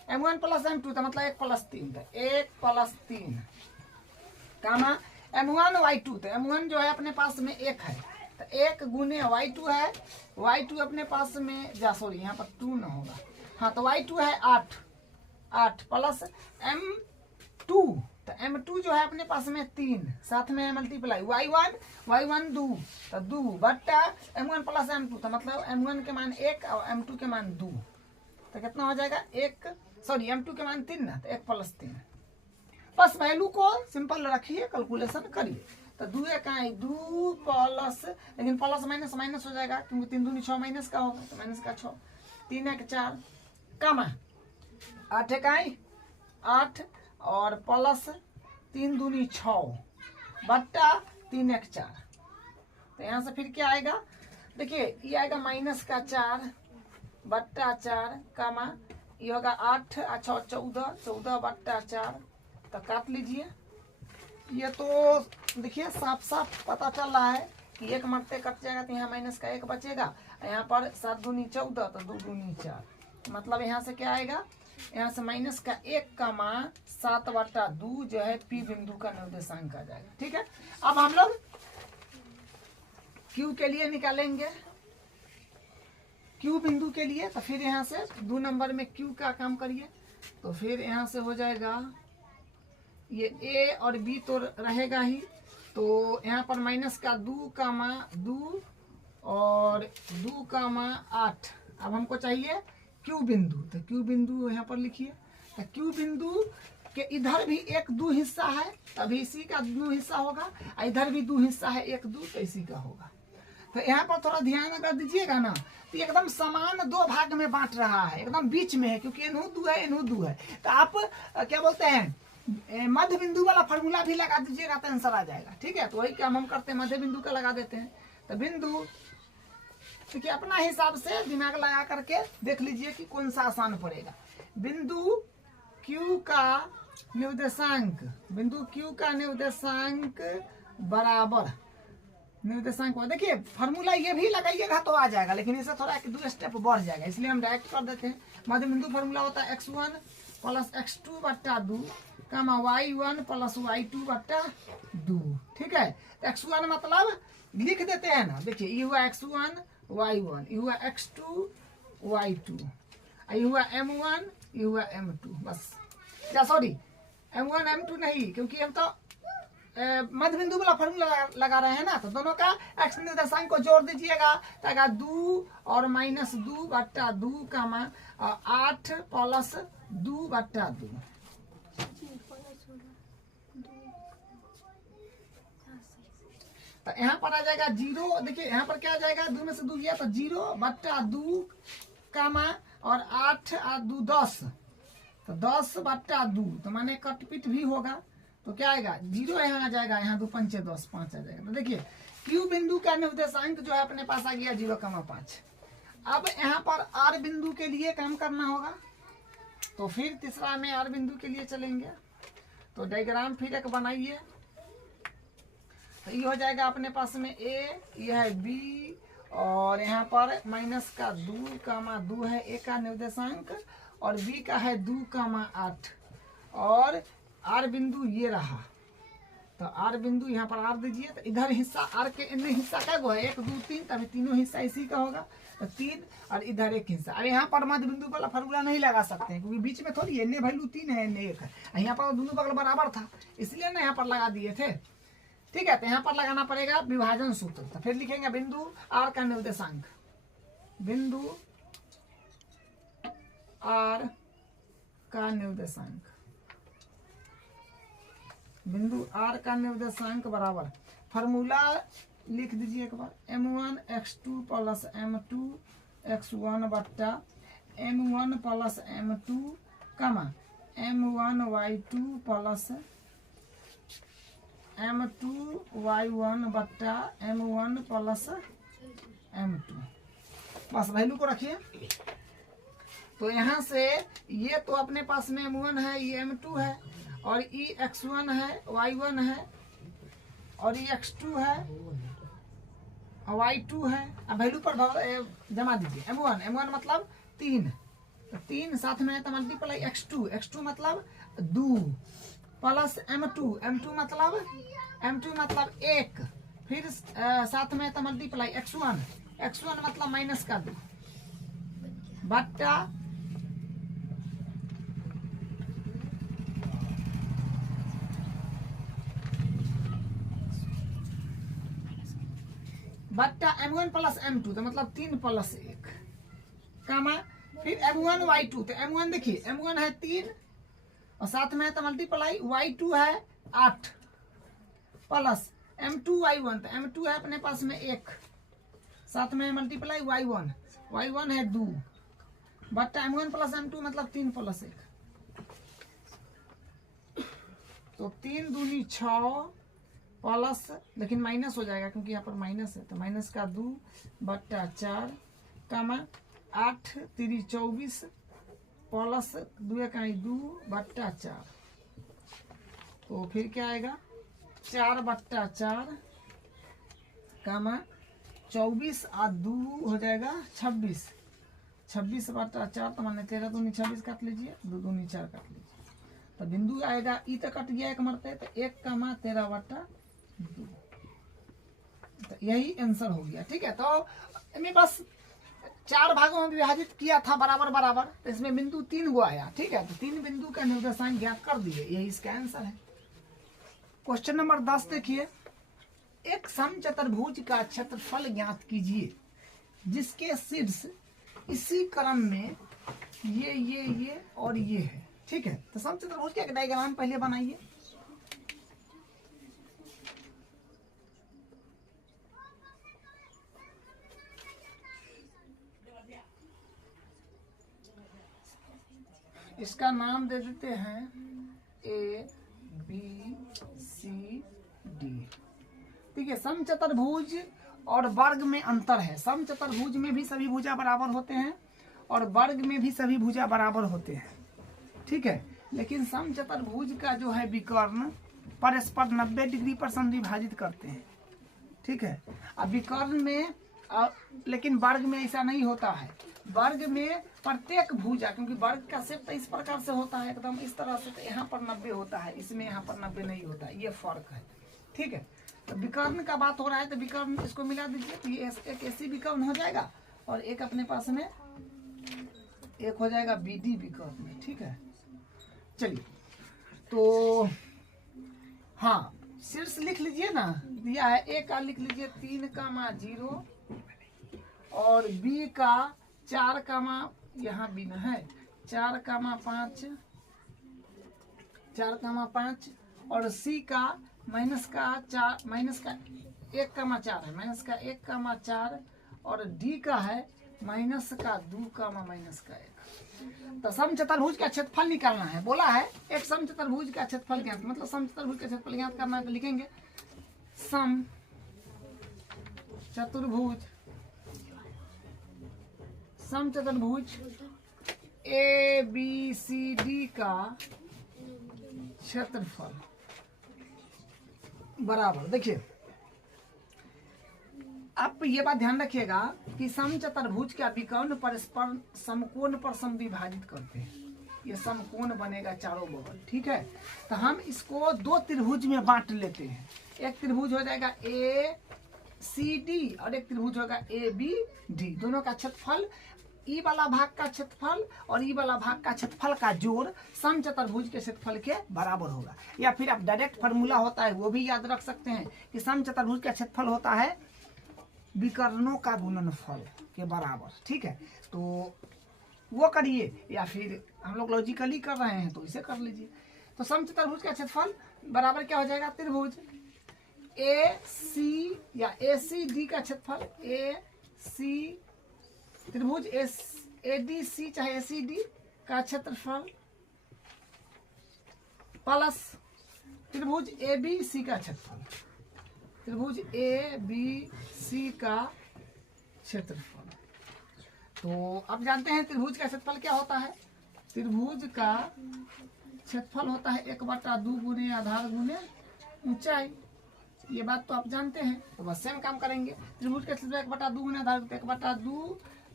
m1 प्लस m2 तो मतलब 1 प्लस 3, तो 1 प्लस 3 कामा m1 y2, तो m1 जो है अपने पास में 1 है, तो 1 गुने y2 है, y2 अपने पास में सॉरी यहाँ पर 2 ना होगा, हाँ तो y2 है 8 प्लस m2, तो m2 जो है अपने पास में 3, साथ में मल्टीप्लाई y1 2, तो 2 बट्टा m1 प्लस m2, तो मतलब m1 के मान 1 और m2 के मान 2, तो कितना हो जाएगा m2 के मान 3 ना, तो 1 प्लस 3। बस वैल्यू को सिंपल रखिए, कैलकुलेशन करिए, तो 2 2 प्लस, लेकिन प्लस माइनस माइनस हो जाएगा क्योंकि 3 दूनी 6 माइनस का होगा, तो माइनस का 6, 3 1 4 कामा 8 1 8 और प्लस 3 दूनी 6 बट्टा 3 1 4, तो यहाँ से फिर क्या आएगा, देखिए ये आएगा माइनस का 4 बट्टा 4 कामा ये होगा 8 और 6 14 बट्टा 4, तो काट लीजिए। ये तो देखिए साफ साफ पता चल रहा है कि 1 मरते कट जाएगा, तो यहाँ माइनस का 1 बचेगा, यहाँ पर 7 दूनी 14 तो 2 दूनी 4, मतलब यहाँ से क्या आएगा, यहाँ से माइनस का 1 कामा 7 बट्टा 2 जो है पी बिंदु का निर्देशांक आ जाएगा। ठीक है, अब हम लोग क्यू के लिए निकालेंगे, क्यू बिंदु के लिए, तो फिर यहाँ से 2 नंबर में क्यू का काम करिए, तो फिर यहाँ से हो जाएगा ये ए और बी तो रहेगा ही, तो यहाँ पर माइनस का 2 कामा 2 और 2 कामा 8। अब हमको चाहिए क्यू बिंदु, तो क्यू बिंदु यहाँ पर लिखिए, तो क्यू बिंदु के इधर भी 1 2 हिस्सा है, तभी इसी का 2 हिस्सा होगा, इधर भी 2 हिस्सा है 1 2, तो इसी का होगा। तो यहाँ पर थोड़ा ध्यान अगर दीजिएगा ना, तो एकदम समान 2 भाग में बांट रहा है, एकदम बीच में है, क्योंकि एनहु 2 है एनहु 2 है, तो आप क्या बोलते हैं मध्य बिंदु वाला फॉर्मूला भी लगा दीजिएगा तो आंसर आ जाएगा। ठीक है, तो वही काम हम करते हैं, मध्य बिंदु का लगा देते हैं, तो बिंदु देखिए अपना हिसाब से दिमाग लगा करके देख लीजिए कि कौन सा आसान पड़ेगा। बिंदु Q का निर्देशांक, बिंदु Q का निर्देशांक बराबर निर्देशांक, देखिए फार्मूला ये भी लगाइएगा तो आ जाएगा, लेकिन इससे थोड़ा 1-2 स्टेप बढ़ जाएगा, इसलिए हम डायरेक्ट कर देते हैं। मध्य बिंदु फार्मूला होता है x1 प्लस x2 बट्टा 2 कामा y1 प्लस y2 बट्टा 2। ठीक है, x1 मतलब लिख देते हैं ना, देखिए ये हुआ x1 y1, ये हुआ x2 y2, ये हुआ m1, ये हुआ m2, बस क्या सॉरी m1 m2 नहीं, क्योंकि हम तो मध्य बिंदु वाला फॉर्मूला लगा रहे हैं ना, तो दोनों का x निर्देशांक को जोड़ दीजिएगा, तो 2 और माइनस 2 बट्टा 2 कामा 8 प्लस 2 बट्टा 2। तो यहाँ पर आ जाएगा 0, देखिए यहाँ पर क्या आ जाएगा, 2 में से 2 गया तो 0 बट्टा 2 कामा और 8 और 2 10, तो 10 बट्टा 2, तो माने कटपिट भी होगा, तो क्या आएगा 0 यहाँ आ जाएगा, यहाँ 2 5 10 5 आ जाएगा। तो देखिए क्यू बिंदु का निर्देशांक जो है अपने पास आ गया 0,5। अब यहाँ पर आर बिंदु के लिए काम करना होगा, तो फिर तीसरा में आर बिंदु के लिए चलेंगे, तो डायग्राम फिर एक बनाइए, तो ये हो जाएगा अपने पास में ए, ये है बी, और यहाँ पर माइनस का 2 कामा 2 है ए का निर्देशांक, और बी का है 2 कामा 8, और आर बिंदु ये रहा, तो आर बिंदु यहाँ पर आर दीजिए, तो इधर हिस्सा आर के इधर हिस्सा क्या गो है 1 2 3, तभी तीनों हिस्सा इसी का होगा, तो 3 और इधर 1 हिस्सा। अब यहाँ पर मध्य बिंदु वाला फॉर्मूला नहीं लगा सकते हैं, क्योंकि बीच में थोड़ी एन वैल्यू 3 है एन 1 है, यहाँ पर दोनों बगल बराबर था, इसलिए ना यहाँ पर लगा दिए थे। ठीक है, तो यहाँ पर लगाना पड़ेगा विभाजन सूत्र, तो फिर लिखेंगे बिंदु आर का निर्देशांक, बिंदु आर का निर्देशांक, बिंदु आर का निर्देशांक बराबर फॉर्मूला लिख दीजिए एक बार, m1 x2 plus m2 x1 बट्टा m1 प्लस m2 कामा m1 y2 plus m2 y1 बट्टा m1 प्लस m2, बस वैल्यू को रखिए। तो यहाँ से ये तो अपने पास में m1 है, ये m2 है, और ये x1 है, y1 है, और ये x2 है, y2 है। अब वैल्यू पर जमा दीजिए, m1 मतलब 3, तो 3 साथ में है तो मल्टीप्लाई x2 मतलब 2 प्लस m2 मतलब 1, फिर साथ में तो मल्टीप्लाई x1 मतलब माइनस का 2 बट्टा m1 प्लस m2 तो मतलब 3 प्लस 1 कामा, फिर m1 y2 तो m1 देखिए m1 है 3 और साथ में है तो मल्टीप्लाई y2 है 8 प्लस m2 y1 तो m2 है अपने पास में 1 साथ में मल्टीप्लाई y1 है 2 बट्टा m1 प्लस m2 मतलब 3 प्लस 1 तो 3 दूनी 6 प्लस, लेकिन माइनस हो जाएगा क्योंकि यहाँ पर माइनस है तो माइनस का 2 बट्टा 4 कामा 8 3 24 प्लस 2 का 2 बट्टा 4 तो फिर क्या आएगा 4 बट्टा 4 कामा 24 और 2 हो जाएगा 26 बट्टा 4 तो माने 13 दूनी 26 काट लीजिए 2 दूनी 4 काट लीजिए तो बिंदु आएगा ई तो कट गया 1 मरते तो 1 कामा 13 बट्टा 2 तो यही आंसर हो गया। ठीक है, तो मैं बस 4 भागों में विभाजित किया था बराबर तो इसमें बिंदु 3 गो आया। ठीक है, तो 3 बिंदु का निर्देशांक ज्ञात कर दिए, यही इसका आंसर है। क्वेश्चन नंबर 10 देखिए, एक समचतुर्भुज का क्षेत्रफल ज्ञात कीजिए जिसके शीर्ष इसी क्रम में ये और ये है। ठीक है, तो समचतुर्भुज का एक डायग्राम पहले बनाइए। इसका नाम दे देते हैं A B C D। ठीक है, समचतुर्भुज और वर्ग में अंतर है। समचतुर्भुज में भी सभी भुजा बराबर होते हैं और वर्ग में भी सभी भुजा बराबर होते हैं। ठीक है, लेकिन समचतुर्भुज का जो है विकर्ण परस्पर 90 डिग्री पर समद्विभाजित करते हैं। ठीक है, अब विकर्ण में लेकिन वर्ग में ऐसा नहीं होता है। वर्ग में प्रत्येक भुजा, क्योंकि वर्ग का शेप तो इस प्रकार से होता है एकदम इस तरह से, तो यहाँ पर 90 होता है, इसमें यहाँ पर 90 नहीं होता है, ये फर्क है। ठीक है, तो विकर्ण का बात हो रहा है तो विकर्ण इसको मिला दीजिए तो ये एक ऐसी विकर्ण हो जाएगा और एक अपने पास में एक हो जाएगा BD विकर्ण में। ठीक है, चलिए तो हाँ, शीर्ष लिख लीजिए ना, दिया है A का लिख लीजिए 3,0 और B का 4, यहाँ बिना है 4,5 और C का माइनस का 1,4 है, माइनस का 1,4 और D का है माइनस का 2,-1। तो समचतुर्भुज का क्षेत्रफल निकालना है। बोला है एक समचतुर्भुज का क्षेत्रफल ज्ञात, मतलब समचतुर्भुज का क्षेत्रफल ज्ञात करना है तो लिखेंगे समचतुर्भुज ABCD का क्षेत्रफल बराबर। देखिए आप ये बात ध्यान रखिएगा कि समचतुर्भुज का विकर्ण परस्पर समकोण पर समद्विभाजित करते हैं। ये समकोण बनेगा चारों बगल। ठीक है, तो हम इसको 2 त्रिभुज में बांट लेते हैं। एक त्रिभुज हो जाएगा ACD और एक त्रिभुज होगा ABD। दोनों का क्षेत्रफल, ई वाला भाग का क्षेत्रफल और ई वाला भाग का क्षेत्रफल का जोड़ समचतुर्भुज के क्षेत्रफल के बराबर होगा। या फिर आप डायरेक्ट फार्मूला होता है वो भी याद रख सकते हैं कि समचतुर्भुज का क्षेत्रफल होता है विकर्णों का गुणनफल के बराबर। ठीक है, तो वो करिए या फिर हम लोग लॉजिकली कर रहे हैं तो इसे कर लीजिए। तो समचतुर्भुज का क्षेत्रफल बराबर क्या हो जाएगा, त्रिभुज AC या ACD का क्षेत्रफल त्रिभुज ADC चाहे ACD का क्षेत्रफल प्लस त्रिभुज ABC का क्षेत्रफल, त्रिभुज ABC का क्षेत्रफल। तो अब जानते हैं त्रिभुज का क्षेत्रफल क्या होता है। त्रिभुज का क्षेत्रफल होता है 1/2 गुने आधार गुने ऊंचाई। ये बात तो आप जानते हैं, तो बस सेम काम करेंगे। त्रिभुज का क्षेत्रफल 1/2 गुने आधार, 1/2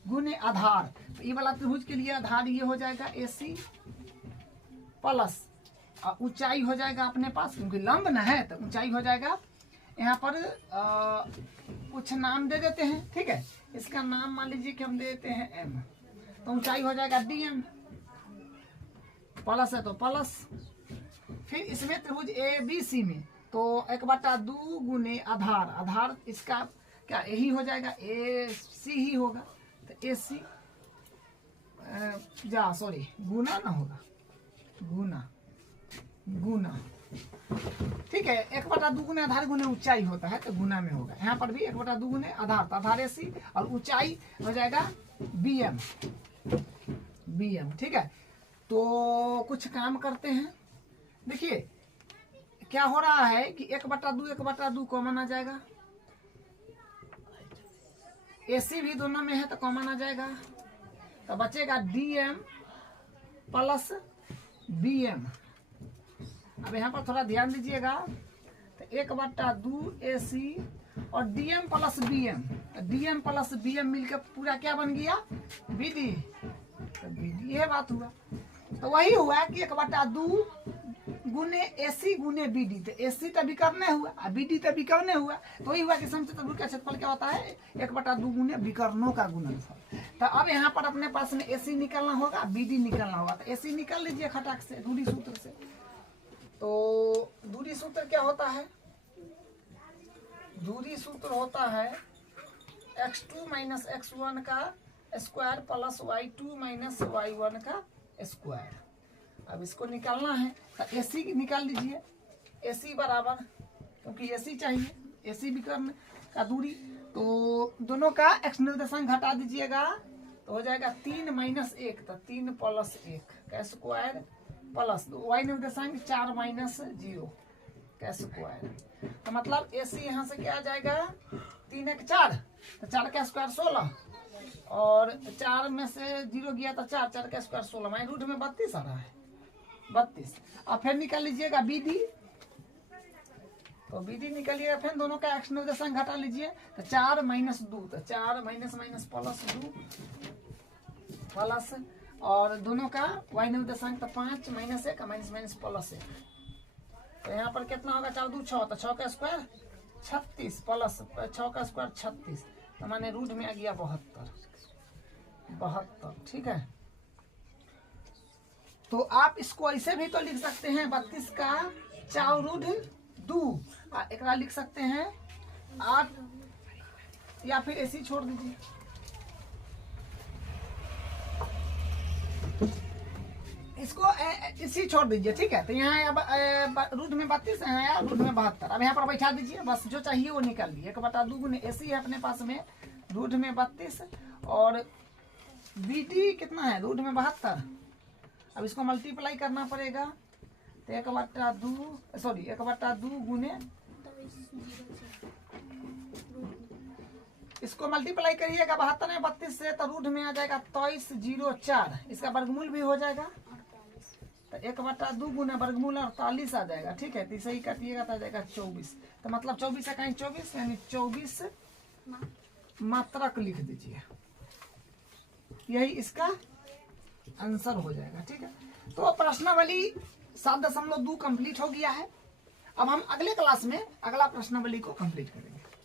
गुने आधार। तो ये वाला त्रिभुज के लिए आधार ये हो जाएगा AC प्लस ऊंचाई हो जाएगा अपने पास, क्योंकि लंब न है तो ऊंचाई हो जाएगा। यहाँ पर कुछ नाम दे देते हैं, ठीक है। इसका नाम मान लीजिए कि हम दे देते हैं M, तो ऊंचाई हो जाएगा DM, प्लस है तो प्लस। फिर इसमें त्रिभुज ABC में तो 1/2 गुने आधार, आधार इसका क्या यही हो जाएगा, AC ही होगा। तो AC गुना ना होगा, गुना ठीक है। 1/2 गुने आधार गुने ऊंचाई होता है तो गुना में होगा। यहाँ पर भी 1/2 गुने आधार, तो आधार AC और ऊंचाई हो जाएगा BM, ठीक है। तो कुछ काम करते हैं। देखिए क्या हो रहा है कि 1/2 कॉमन आ जाएगा, AC भी दोनों में है तो कॉमन आ जाएगा, तो बचेगा DM प्लस BM। अब यहाँ पर थोड़ा ध्यान दीजिएगा, तो 1/2 AC और DM plus BM, DM plus BM मिलकर पूरा क्या बन गया, BD। तो BD यह बात हुआ। तो वही हुआ कि 1/2 गुने AC गुने BD, तो AC तो विकर्ण हुआ और BD तो विकर्ण हुआ। तो वही हुआ कि समचतुर्भुज का क्षेत्रफल क्या होता है, 1/2 गुने विकर्णों का गुणनफल। तो अब यहाँ पर अपने पास में AC निकलना होगा, BD निकलना होगा। तो AC निकल लीजिए खटाक से दूरी सूत्र से। तो दूरी सूत्र क्या होता है, दूरी सूत्र होता है x2 माइनस x1 का square plus y2 minus y1 का स्क्वायर। अब इसको निकालना है तो AC निकाल लीजिए, AC बराबर, क्योंकि AC चाहिए, AC विकर्ण का दूरी। तो दोनों का x निर्देशांक घटा दीजिएगा तो हो जाएगा 3 माइनस 1, तो 3 प्लस 1 का स्क्वायर प्लस y निर्देशांक 4 माइनस 0 का स्क्वायर। तो मतलब AC यहाँ से क्या आ जाएगा, 3 1 4, तो 4 का स्क्वायर 16 और 4 में से 0 गया तो 4, 4 का स्क्वायर 16, माइनस रूट में 32 आ रहा है, 32। अब फिर निकाल लीजिएगा BD, तो BD निकालिएगा, फिर दोनों का x निर्देशांक घटा लीजिए, तो 4 माइनस 2, तो 4 माइनस माइनस प्लस 2 प्लस, और दोनों का y निर्देशांक तो 5 माइनस 1 माइनस माइनस प्लस 1। तो यहाँ पर कितना होगा, 4 2 6, तो 6 का स्क्वायर 36 प्लस 6 का स्क्वायर 36, तो माने रूट में आ गया 72, ठीक है। तो आप इसको ऐसे भी तो लिख सकते हैं 32 का 4 रूट 2, एक लिख सकते हैं 8, या फिर ऐसे ही छोड़ दीजिए। इसको इसी छोड़ दीजिए, ठीक है। तो यहाँ अब रूट में 32 है या रूट में 72, अब यहाँ पर बैठा दीजिए, बस जो चाहिए वो निकाल लीजिए। 1/2 गुने AC है अपने पास में रूट में 32 और BD कितना है, रूट में 72। अब इसको मल्टीप्लाई करना पड़ेगा, तो 1/2 गुने, इसको मल्टीप्लाई करिएगा 72 में 32 से, तो रूट में आ जाएगा 2304, इसका वर्गमूल भी हो जाएगा, तो 1/2 गुना वर्गमूल 48 आ जाएगा, ठीक है। तो इसे ही काटिएगा तो आ जाएगा 24, तो मतलब 24 है कहीं 24, यानी 24 मात्रक लिख दीजिए, यही इसका आंसर हो जाएगा, ठीक है। तो प्रश्नावली 7.2 कंप्लीट हो गया है। अब हम अगले क्लास में अगला प्रश्नावली को कंप्लीट करेंगे।